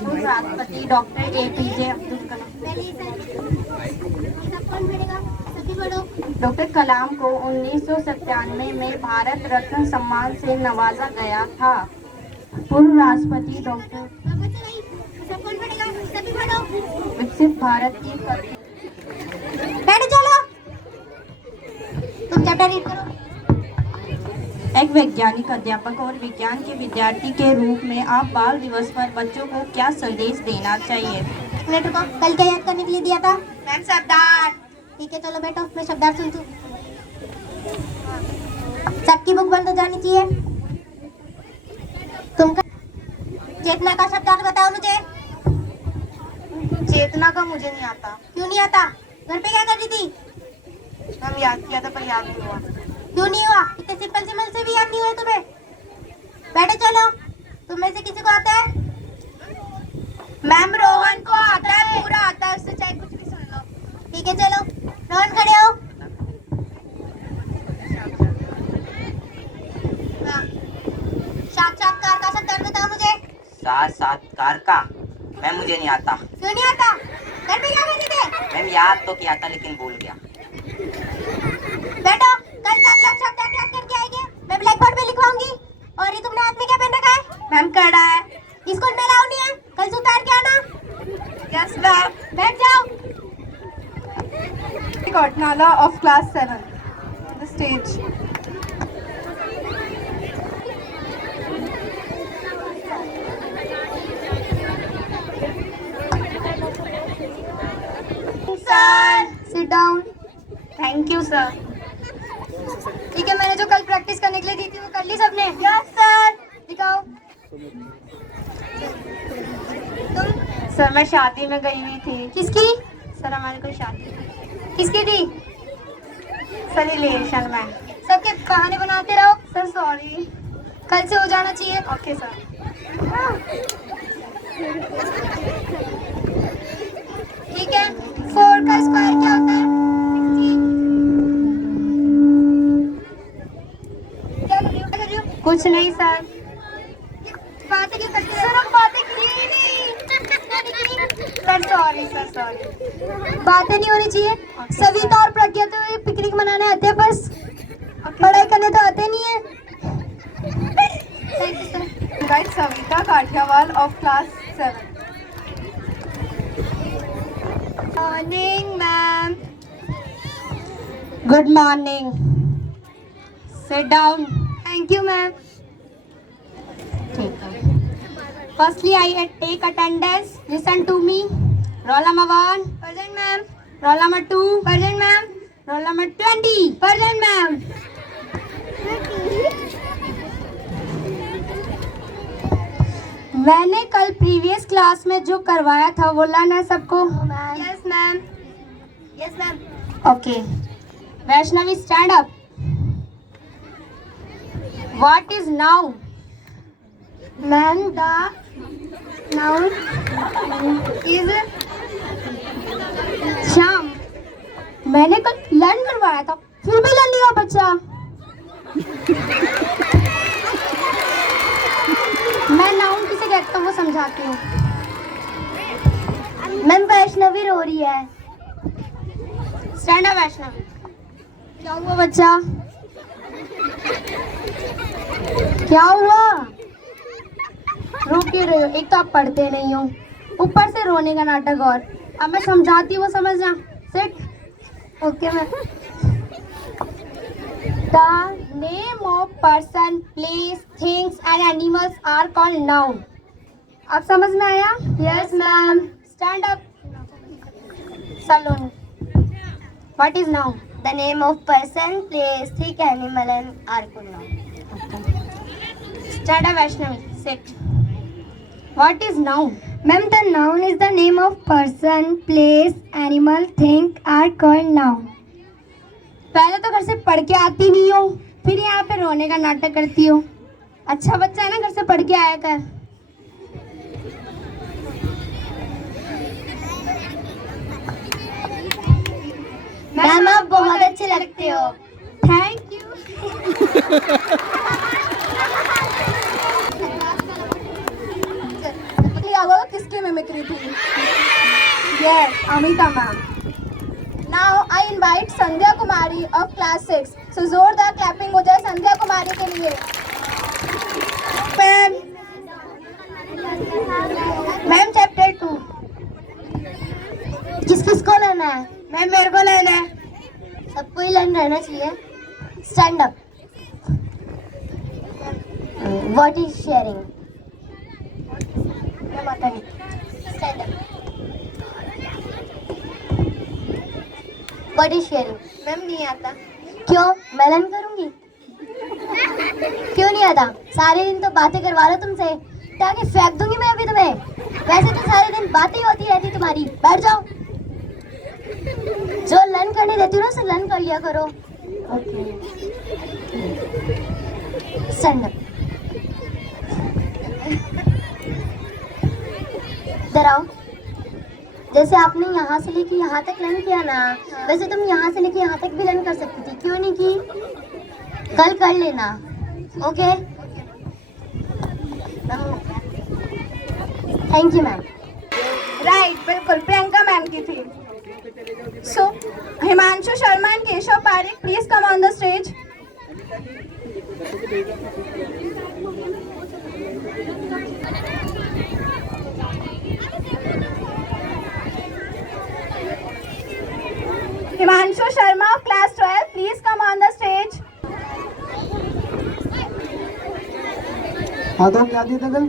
पूर्व राष्ट्रपति doctor APJ Abdul Kalam. Doctor कलाम को 1997 में भारत रत्न सम्मान से नवाजा गया था। पूर्व राष्ट्रपति डॉक्टर विकसित भारत की बैठे चलो तुम चैप्टर रीड करो। एक वैज्ञानिक अध्यापक और विज्ञान के विद्यार्थी के रूप में आप बाल दिवस पर बच्चों को क्या संदेश देना चाहिए? मिनट को कल क्या याद करने के लिए दिया था? मैम शब्दार्थ। ठीक है चलो बैठो, मैं शब्दार्थ सुनती हूँ। सबकी बुक बंद हो जानी चाहिए। तुम चेतना का शब्दार्थ बताओ मुझे। चेतना का मुझे नहीं आता। क्यों नहीं आता? घर पे क्या कर रही थी? हम याद किया था पर याद नहीं हुआ। क्यों नहीं हुआ? इतने सिंपल से भी याद नहीं हुए तुम्हें? बैठे चलो। तुम में से किसी को आता है? मैम रोहन को आता है, पूरा आता है, उससे चाहे कुछ भी सुन लो। ठीक है चलो रोहन खड़े हो। साक्षात्कार का शब्द बताओ मुझे। साक्षात्कार का मैम मुझे नहीं आता। क्यों नहीं आता? घर पे क्या करते थे? मैम याद तो किया था लेकिन भूल गया। बैठो, कल सब लोग शब्दार्थ याद करके आएंगे। मैं ब्लैक बोर्ड पे लिखवाऊंगी। और ये तुमने हाथ में क्या पहन रखा है? मैम कड़ा है। स्कूल में अलाउ नहीं है, कल से उतार के आना। Yes ma'am. बैठ जाओ। Kotnala of class 7. The stage. Sir sit down. Thank you sir. ठीक है, मैंने जो कल प्रैक्टिस करने के लिए दी थी वो कर ली सबने? Yes sir. दिखाओ। तुम? सर मैं शादी में गई हुई थी। किसकी? सर हमारी कोई शादी थी। किसकी थी? सर रिलेशन में। सबके बहाने बनाते रहो। Sir sorry. कल से हो जाना चाहिए। Okay sir. ठीक है, 4 का स्क्वायर क्या होता है? 16। क्या कर रही हो? क्या कर रही हो? कुछ नहीं सर। बातें क्यों करते हो? सर हम बातें की नहीं। Sir sorry sir sorry. बातें नहीं होनी चाहिए। सविता और प्रज्ञा तो ये पिकनिक मनाने आते हैं बस, पढ़ाई करने तो आते नहीं है। Thank you sir. Guys, Savita Kathiawal of class 7. Morning ma'am. Good morning. Sit down. Thank you ma'am. Firstly, I take attendance. Listen to me. Roll number 1. Present ma'am. Roll number 2. Present ma'am. Roll number 20. Present ma'am. मैंने कल प्रीवियस क्लास में जो करवाया था वो लाना सबको। Yes ma'am. Yes ma'am. Okay. Vaishnavi, stand up. What is noun? Ma'am the noun is Shyam, मैंने कल लर्न करवाया था फिर भी लर्न नहीं हुआ बच्चा। मैं नाउन किसे कहता हूँ वो समझाती हूँ। मैम वैष्णवी रो रही है। Stand up Vaishnavi. क्या हुआ बच्चा? क्या हुआ? रो क्यों रहे हो? एक तो आप पढ़ते नहीं हो, ऊपर से रोने का नाटक। और अब मैं समझाती हूँ वो समझना। Sit. Okay ma'am. The name of person, place, things and animals are called noun. अब समझ में आया? Yes ma'am. Stand up. Salon. What is noun? The name of person, place, thing, animal and are called noun. Stand up Vaishnavi. Sit. What is noun? Ma'am the noun is the name of person, place, animal, thing are called noun. पहले तो घर से पढ़ के आती नहीं हो, फिर यहाँ पे रोने का नाटक करती हो। अच्छा बच्चा है ना, घर से पढ़ के आया कर। मैम आप बहुत अच्छे लगते हो। Thank you. वो किसकी मिमिक्री थी? Yes, Amita ma'am. Now I invite Sandhya Kumari of class 6. So जोरदार clapping हो जाए संध्या कुमारी के लिए. मैम चैप्टर 2 किसको लेना है? मैम मेरे को लेना है. सबको ही लर्न रहना चाहिए. Stand up. What is sharing? Ma'am आता नहीं. Stand up. What is sharing? Ma'am नहीं आता. क्यों? मैं लर्न करूंगी. क्यों नहीं आता? सारे दिन तो बातें करवा रहा तुमसे. ताकि फेंक दूंगी मैं अभी तुम्हें. वैसे तो सारे दिन बातें होती रहती तुम्हारी. बैठ जाओ. जो लर्न करने देती हूँ ना उसे लर्न कर लिया करो. ओके. Stand up. इधर आओ. जैसे आपने यहाँ से लेके यहाँ तक लर्न किया ना, वैसे तुम यहाँ से लेके यहाँ तक भी लर्न कर सकती थी. क्यों नहीं की? कल कर लेना. Okay. Thank you ma'am. Right, बिल्कुल प्रियंका मैम की थी. So Himanshu Sharma and Keshav Pareek, please come on the stage. Himanshu Sharma of class 12, please come on the stage. हाँ तो क्या दिए थे कल?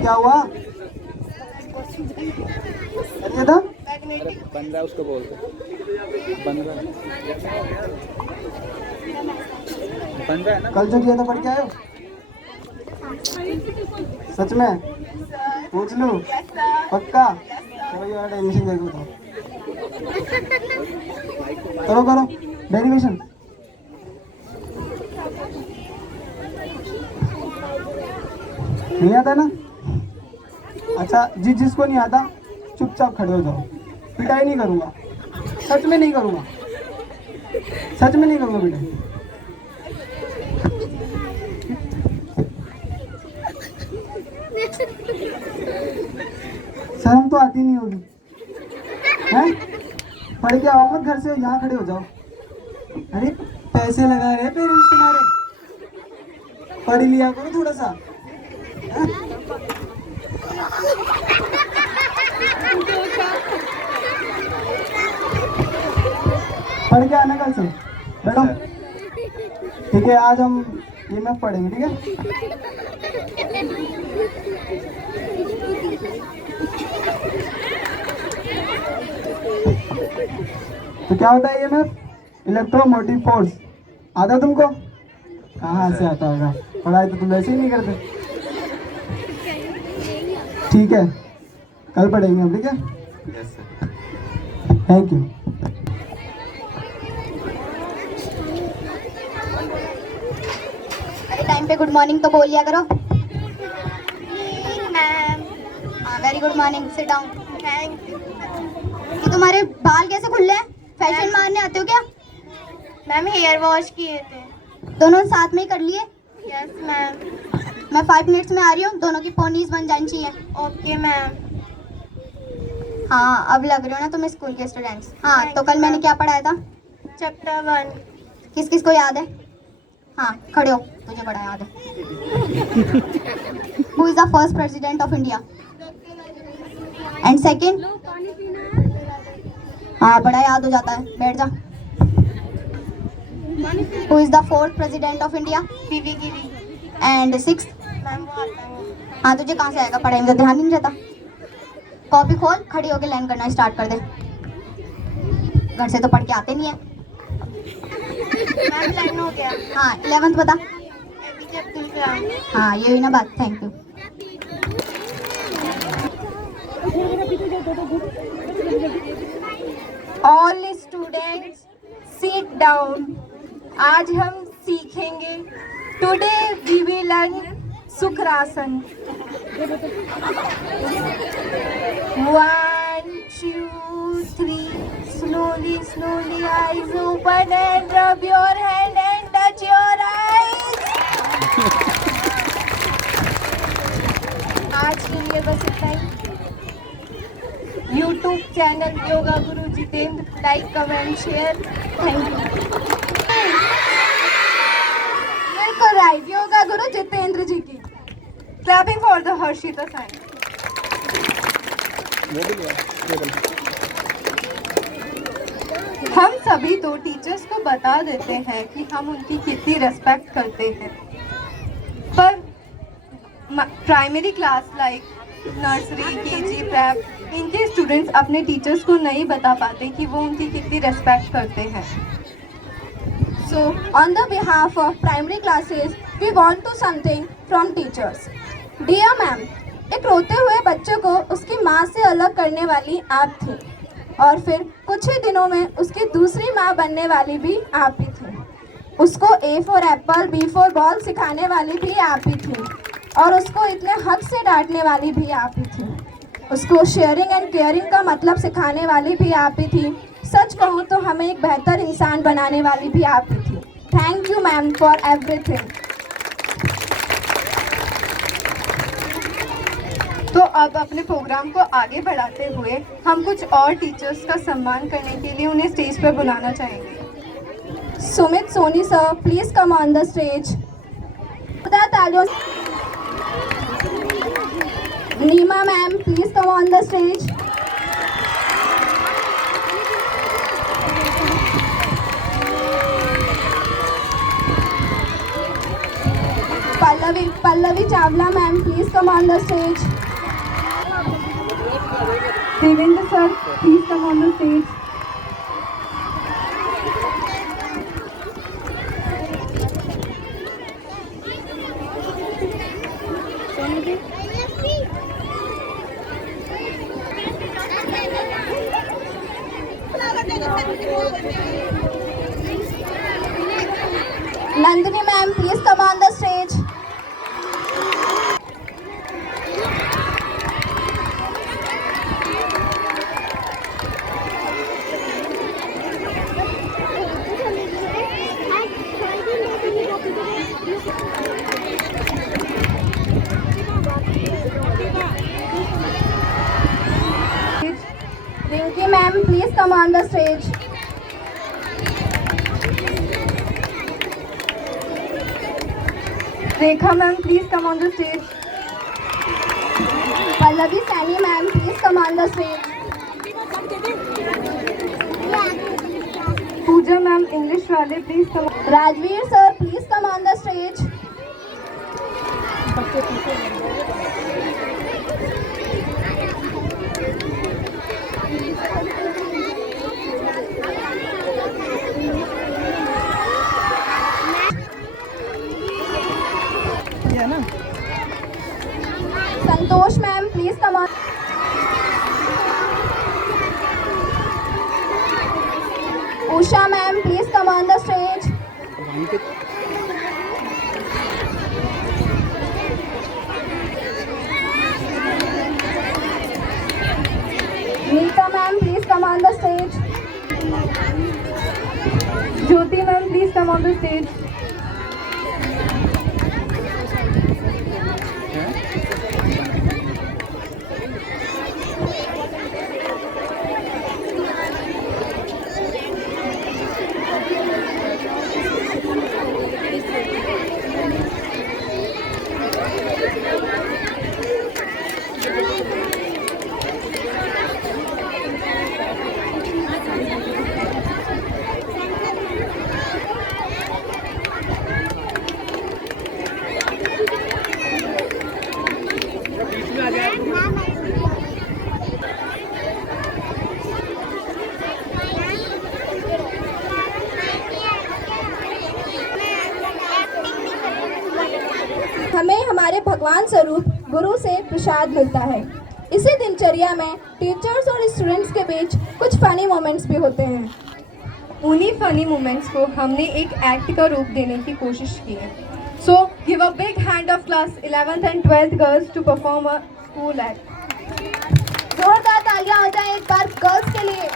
क्या हुआ? क्या था? बन रहा है उसको बोलते. बन रहा है ना. कल जो किया था पढ़ के आए हो? सच में? पूछ लूं? पक्का? चलो यार टेंशन देखो तो. करो डेरिवेशन. नहीं आता ना? अच्छा जिसको नहीं आता चुपचाप खड़े हो जाओ. पिटाई नहीं करूँगा. सच में नहीं करूँगा. सच में नहीं करूँगा पिटाई. शर्म तो आती नहीं होगी हैं? पढ़ के आओ मत घर से. यहाँ खड़े हो जाओ. अरे पैसे लगा रहे पेरेंट्स तुम्हारे. पढ़ लिया करो थोड़ा सा. पढ़ के आना कल से. बैठो. ठीक है आज हम ये मैं पढ़ेंगे. ठीक है. तो क्या होता है ये मैं? Electromotive force. आता तुमको? कहाँ से आता होगा? पढ़ाई तो तुम वैसे ही नहीं करते. ठीक है कल पढ़ेंगे हम. ठीक है. Thank you. अरे टाइम पे गुड मॉर्निंग तो बोल लिया करो. मैम. हाँ very good morning. Sit down. Thank you. ये तुम्हारे बाल कैसे खुले हैं? फैशन मारने आते हो क्या? मैम हेयर वॉश किए थे. दोनों साथ में ही कर लिए? Yes ma'am. मैं 5 मिनट्स में आ रही हूँ. दोनों की पोनीज बन जानी चाहिए. Okay ma'am. हाँ अब लग रहे हो ना तुम्हें स्कूल के स्टूडेंट्स. हाँ तो कल मैंने क्या पढ़ाया था? चैप्टर 1. किस किस को याद है? हाँ खड़े हो. तुझे बड़ा याद है. Who is the first president of India? And second? हाँ बड़ा याद हो जाता है. बैठ जा. Who is the fourth president of India? V V Giri. And sixth? हाँ तुझे कहाँ से आएगा? पढ़ाई में तो ध्यान ही नहीं रहता. कॉपी खोल. खड़ी होके लाइन करना स्टार्ट कर दे. घर से तो पढ़ के आते नहीं है. मैम हो गया. हाँ 11th बता. हाँ ये हुई ना बात. Thank you. All students sit down. आज हम सीखेंगे. Today we will learn सुखरासन. 1 2 3 Slowly, slowly, eyes open and rub your hand and touch your eyes. आज के लिए बस इतना ही. YouTube channel yoga Guru Jitendra, like comment share. Thank you. बिल्कुल राइट, योगा गुरु जितेंद्र जी की. Clapping for the Harshita sign. हम सभी तो टीचर्स को बता देते हैं कि हम उनकी कितनी रेस्पेक्ट करते हैं, पर primary class like nursery, KG, prep, इनके स्टूडेंट्स अपने टीचर्स को नहीं बता पाते कि वो उनकी कितनी रेस्पेक्ट करते हैं. So, on the behalf of primary classes, we want to something from teachers. Dear ma'am, एक रोते हुए बच्चे को उसकी माँ से अलग करने वाली आप थी, और फिर कुछ ही दिनों में उसकी दूसरी माँ बनने वाली भी आप ही थी. उसको A for apple, B for ball सिखाने वाली भी आप ही थी, और उसको इतने हक से डांटने वाली भी आप ही थी. उसको शेयरिंग एंड केयरिंग का मतलब सिखाने वाली भी आप ही थी. सच कहूँ तो हमें एक बेहतर इंसान बनाने वाली भी आप ही थी. Thank you ma'am for everything. तो अब अपने प्रोग्राम को आगे बढ़ाते हुए हम कुछ और टीचर्स का सम्मान करने के लिए उन्हें स्टेज पर बुलाना चाहेंगे. Sumit Soni sir, please come on the stage. तालियों. Neema ma'am, please come on the stage. Pallavi Chawla ma'am, please come on the stage. Devendra sir, please come on the stage. Nandini ma'am, please come on the stage. Rinki ma'am, please come on the stage. Rekha ma'am, please come on the stage. Pallavi Sani ma'am, please come on the stage. Pooja ma'am, English वाले, please come. Rajveer sir, please come on the stage. Santosh ma'am, please come on. Usha ma'am, please come on the stage. Neeta ma'am, please come on the stage. Jyoti ma'am, please come on the stage. हमें हमारे भगवान स्वरूप गुरु से प्रसाद मिलता है. इसी दिनचर्या में टीचर्स और स्टूडेंट्स के बीच कुछ फनी मोमेंट्स भी होते हैं. उन्हीं फनी मोमेंट्स को हमने एक एक्ट का रूप देने की कोशिश की है. So give a big hand of class 11th and 12th girls to perform a school act. जोरदार तालियां हो जाए एक बार गर्ल्स के लिए.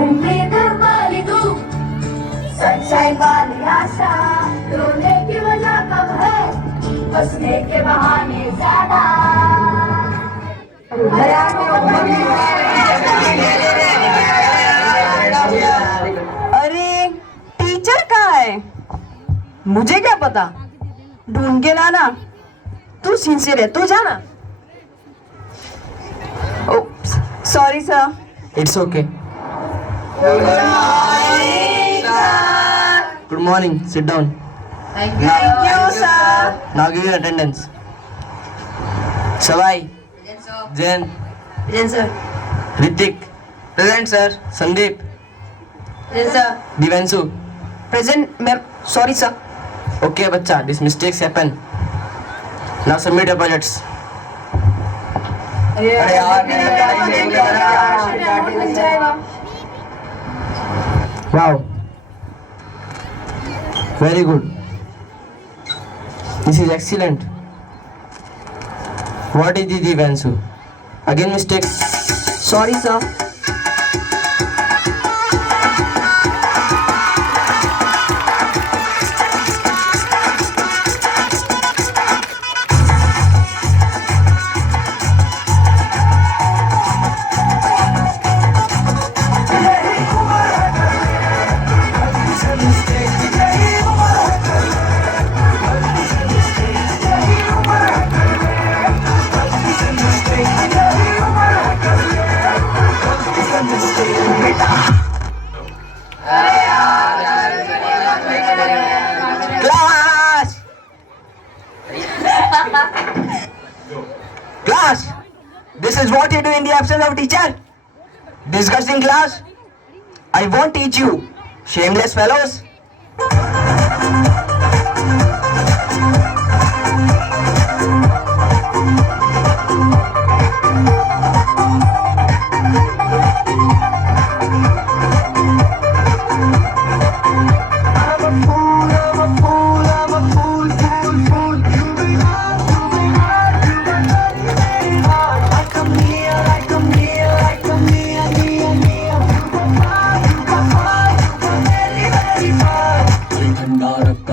उम्मीद वाली तू सच्चाई वाली आशा रोने की वजह कब है हंसने के बहाने ज्यादा अरे टीचर कहाँ है? मुझे क्या पता, ढूंढ के लाना। तू सिंसियर है तो जाना। Sorry sir. It's okay. Good morning. Sit down. Thank you sir. Now give your attendance. Savai. Jen. Present sir. Ritik. Present sir. Sandeep. Present sir. Divanshu. Present ma'am. Sorry sir. Okay बच्चा, these mistakes happen. Now submit your projects. Wow. Very good. This is excellent. What is the Divanshu? Again mistake. Sorry sir. Class! Class! This is what you do in the absence of teacher? Disgusting class! I won't teach you, shameless fellows!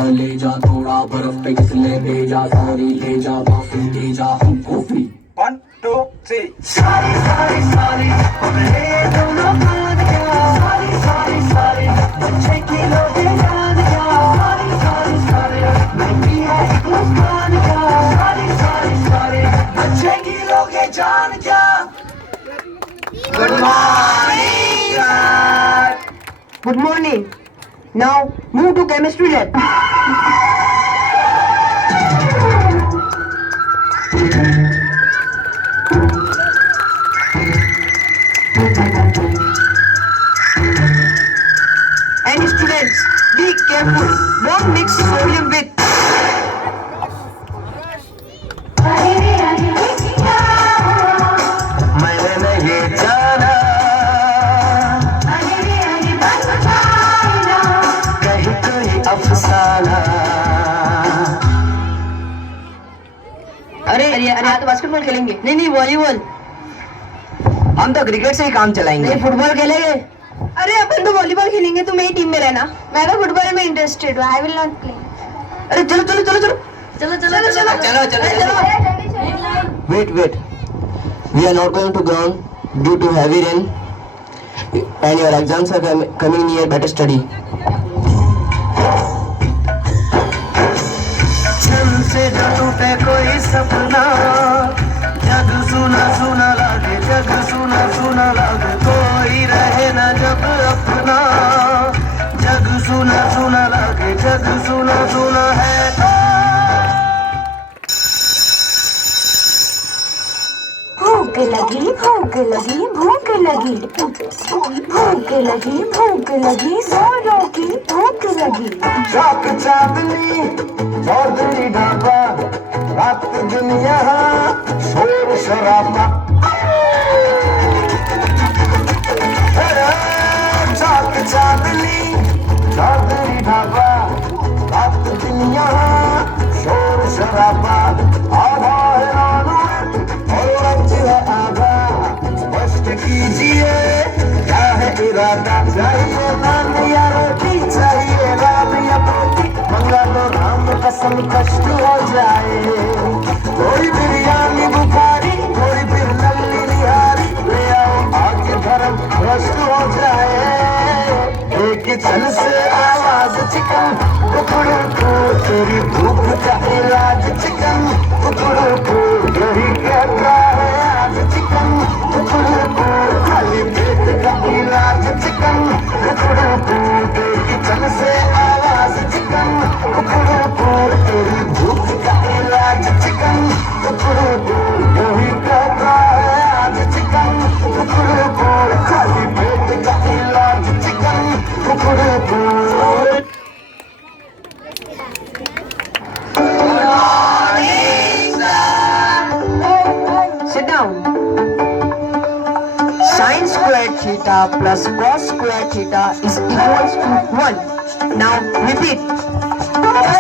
ले जा थोड़ा बर्फ पे किसने भेजा सारी ले जा माफी दे जा हमको फ्री 1 2 3 सारी सारी सारी ये दोनों मान गया सारी सारी सारी बच्चे की लोगे जान गया सारी सारी सारी मैं भी है एक मुस्कान गया सारी सारी सारी बच्चे की लोगे जान गया Good morning. Good morning. Now move to chemistry lab. And students, be careful. Don't mix sodium with. मैंने नहीं जाना कहीं कोई अफसाना अरे आज तो बास्केटबॉल खेलेंगे। नहीं वॉलीबॉल। हम तो क्रिकेट से ही काम चलाएंगे। नहीं फुटबॉल खेलेंगे। अरे अपन तो वॉलीबॉल खेलेंगे, तुम मेरी टीम में रहना। मैं तो फुटबॉल में इंटरेस्टेड हूँ। I will not play. अरे चलो चलो चलो चलो चलो चलो चलो चलो चलो। Wait. We are not going to ground due to heavy rain and your exams are coming near. Better study. छन से जो टूटे कोई सपना जग सुना सुना लागे जग सुना सुना लागे कोई रहे ना जब अपना जग सुना सुना लागे जग सुना सुना है तो भूख लगी भूख लगी भूख लगी भूख लगी भूख लगी जोरों की भूख लगी चाक चांदनी चौधरी ढाबा रात दिन यहाँ शोर शराबा, चाक चांदनी चांदनी ढाबा, रात दिन यहाँ शोर शराबा, आधा है नानू और रंज है आधा, स्पष्ट कीजिए क्या है इरादा, चाहिए नान या रोटी, चाहिए राम या रोटी, मंगा लो राम कसम कष्ट हो जाए, कोई बिरयानी बुखारी, कोई फिर लल्ली निहारी, ले आओ आके धर्म भ्रष्ट हो जाए, एक चल से आवाज चिकन टुकड़ों को, तेरी भूख का इलाज चिकन टुकड़ों को, यही कहता है आज चिकन टुकड़ों को, खाली पेट का इलाज चिकन टुकड़ों को, तेरी चल से आवाज चिकन टुकड़ों को, तेरी भूख का इलाज चिकन टुकड़ों को, यही कहता है आज चिकन टुकड़ों को, खाली पेट का इलाज चिकन टुकड़ों को। Sit down. Sin squared theta plus cos squared theta is equals to 1. Now repeat.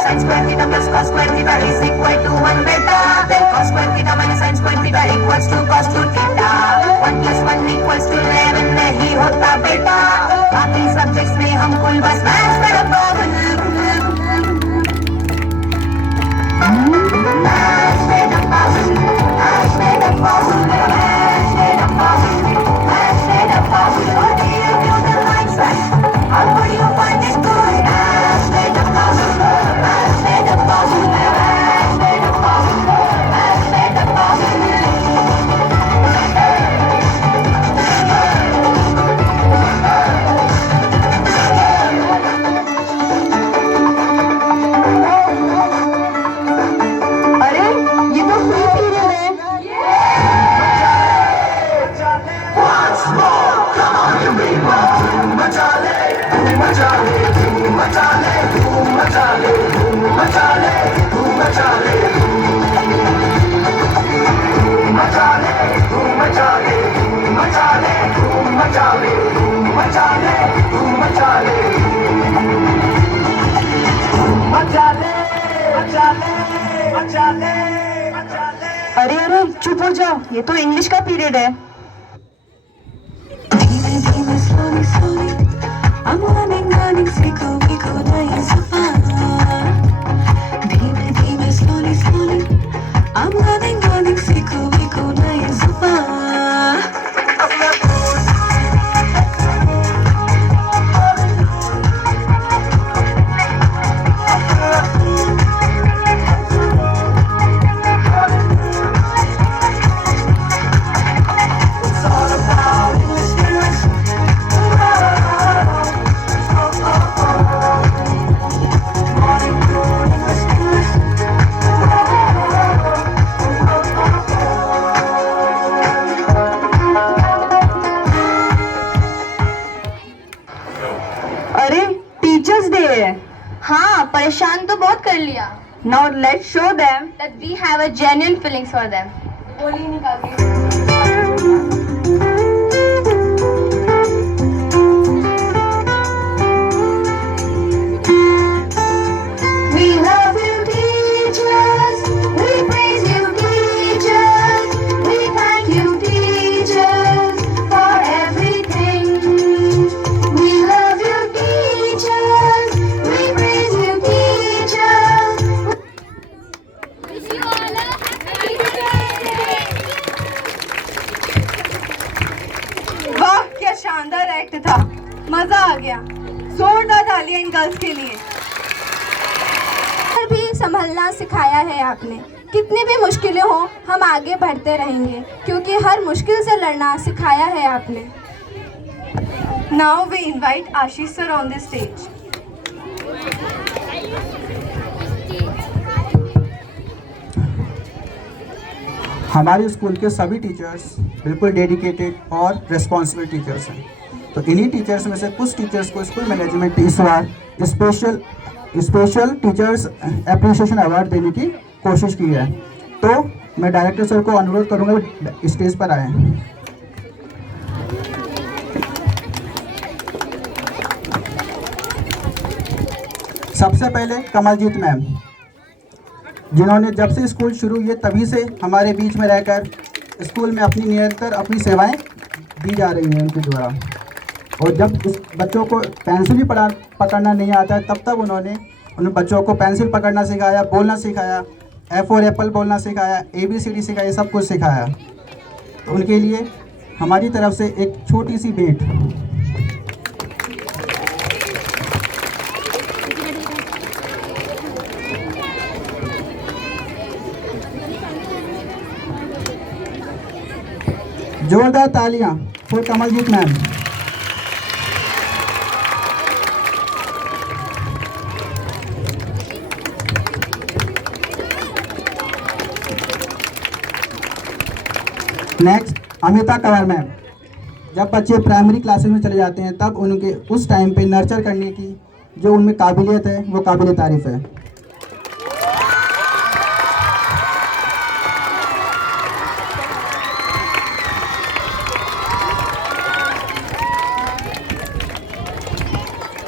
Sin square theta plus cos square theta is equal to 1 beta. Then cos square theta minus sin square theta equals to cos 2 theta. 1 plus 1 equals to 11 नहीं होता बेटा. बाकी सब्जेक्ट्स में हम कुल बस मैथ्स का डब्बा How do you find this good? अरे ये तो फ्री पीरियड है. अरे अरे चुप हो जाओ, ये तो इंग्लिश का पीरियड है. I'm running, सीखो नया सपना. धीमे धीमे slowly I'm running, सीखो नया सपना. अरे टीचर्स डे है. हाँ, परेशान तो बहुत कर लिया. Now let's show them. That we have a genuine feelings for them. बोली निकाल के. We love you teachers, we praise you teachers, we thank you teachers for everything. We love you teachers, we praise you teachers. वाह, क्या शानदार एक्ट था. मजा आ गया. जोरदार तालियां इन गर्ल्स के लिए. भी संभलना सिखाया है आपने. कितनी भी मुश्किलें हो, हम आगे बढ़ते रहेंगे, क्योंकि हर मुश्किल से लड़ना सिखाया है आपने. Now we invite Ashish sir on the stage. हमारे स्कूल के सभी टीचर्स बिल्कुल डेडिकेटेड और रिस्पॉन्सिबल टीचर्स हैं. तो इन्हीं टीचर्स में से कुछ टीचर्स को स्कूल मैनेजमेंट इस बार स्पेशल टीचर्स एप्रिसिएशन अवार्ड देने की कोशिश की है। तो मैं डायरेक्टर सर को अनुरोध करूँगा स्टेज पर आए। सबसे पहले कमलजीत मैम, जिन्होंने जब से स्कूल शुरू हुए तभी से हमारे बीच में रहकर स्कूल में अपनी निरंतर अपनी सेवाएं दी जा रही हैं उनके द्वारा। और जब उस बच्चों को पेंसिल भी पकड़ना नहीं आता तब तब उन्होंने उन बच्चों को पेंसिल पकड़ना सिखाया, बोलना सिखाया, F फॉर एप्पल बोलना सिखाया, ABCD सिखाया, सब कुछ सिखाया। तो उनके लिए हमारी तरफ से एक छोटी सी भेंट। जोरदार तालियां for Kamaljeet ma'am. Next Amita Kanwar ma'am. जब बच्चे प्राइमरी क्लासेस में चले जाते हैं तब उनके उस टाइम पे नर्चर करने की जो उनमें काबिलियत है वो काबिल तारीफ है।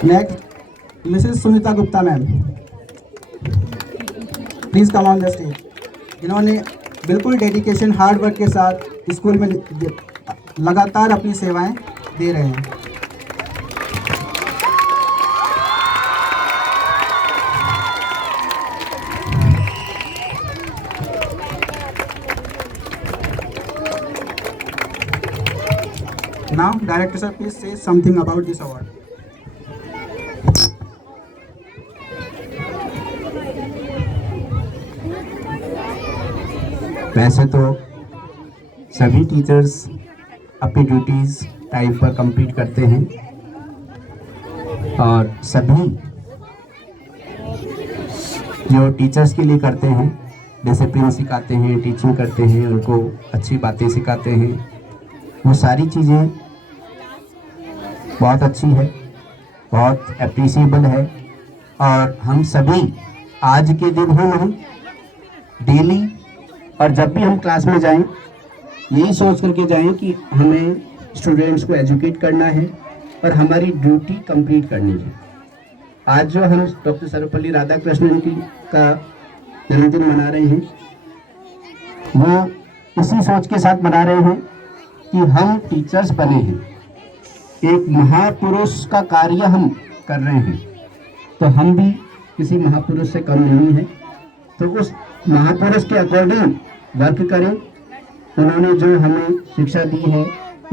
Next Mrs Sunita Gupta ma'am, please come on the stage, जिन्होंने बिल्कुल डेडिकेशन हार्ड वर्क के साथ स्कूल में लगातार अपनी सेवाएं दे रहे हैं। Now, Director sir, please say something about this award. वैसे तो सभी टीचर्स अपनी ड्यूटीज़ टाइम पर कंप्लीट करते हैं और सभी जो टीचर्स के लिए करते हैं, डिसिप्लिन सिखाते हैं, टीचिंग करते हैं, उनको अच्छी बातें सिखाते हैं, वो सारी चीज़ें बहुत अच्छी है, बहुत एप्रिसिएबल है। और हम सभी आज के दिन ही नहीं, डेली और जब भी हम क्लास में जाएं यही सोच करके जाएं कि हमें स्टूडेंट्स को एजुकेट करना है और हमारी ड्यूटी कंप्लीट करनी है। आज जो हम डॉक्टर सर्वपल्ली राधाकृष्णन जी का जन्मदिन मना रहे हैं वो इसी सोच के साथ मना रहे हैं कि हम टीचर्स बने हैं, एक महापुरुष का कार्य हम कर रहे हैं, तो हम भी किसी महापुरुष से कम नहीं है। तो उस महापुरुष के अकॉर्डिंग वर्क करें। उन्होंने जो हमें शिक्षा दी है,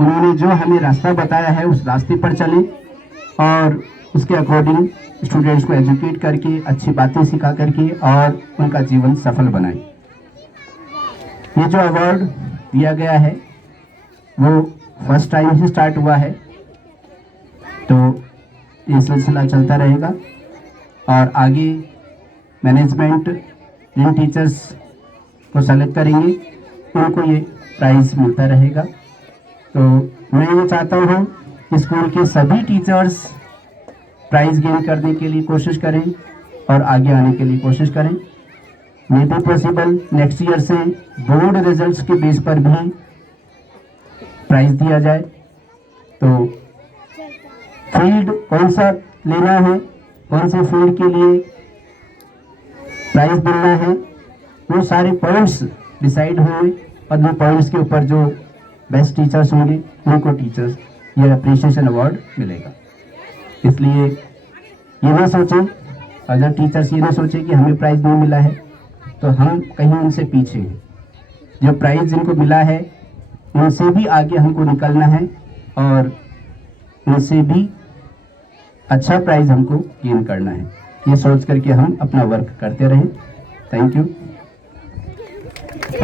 उन्होंने जो हमें रास्ता बताया है, उस रास्ते पर चलें और उसके अकॉर्डिंग स्टूडेंट्स को एजुकेट करके, अच्छी बातें सिखा करके और उनका जीवन सफल बनाएं। ये जो अवार्ड दिया गया है वो फर्स्ट टाइम ही स्टार्ट हुआ है, तो ये सिलसिला चलता रहेगा और आगे मैनेजमेंट जिन टीचर्स को सेलेक्ट करेंगे उनको ये प्राइज़ मिलता रहेगा। तो मैं ये चाहता हूँ कि स्कूल के सभी टीचर्स प्राइज़ गेन करने के लिए कोशिश करें और आगे आने के लिए कोशिश करें। May be possible next year से बोर्ड रिजल्ट्स के बेस पर भी प्राइज़ दिया जाए। तो फील्ड कौन सा लेना है, कौन से फील्ड के लिए प्राइज़ मिलना है, वो सारे पॉइंट्स डिसाइड होंगे और उन पॉइंट्स के ऊपर जो बेस्ट टीचर्स होंगे उनको टीचर्स ये अप्रिशिएशन अवार्ड मिलेगा। इसलिए ये ना सोचें, अदर टीचर्स ये ना सोचें कि हमें प्राइज़ नहीं मिला है तो हम कहीं उनसे पीछे हैं। जो प्राइज़ जिनको मिला है उनसे भी आगे हमको निकलना है और उनसे भी अच्छा प्राइज़ हमको गेन करना है। ये सोच करके हम अपना वर्क करते रहें। Thank you.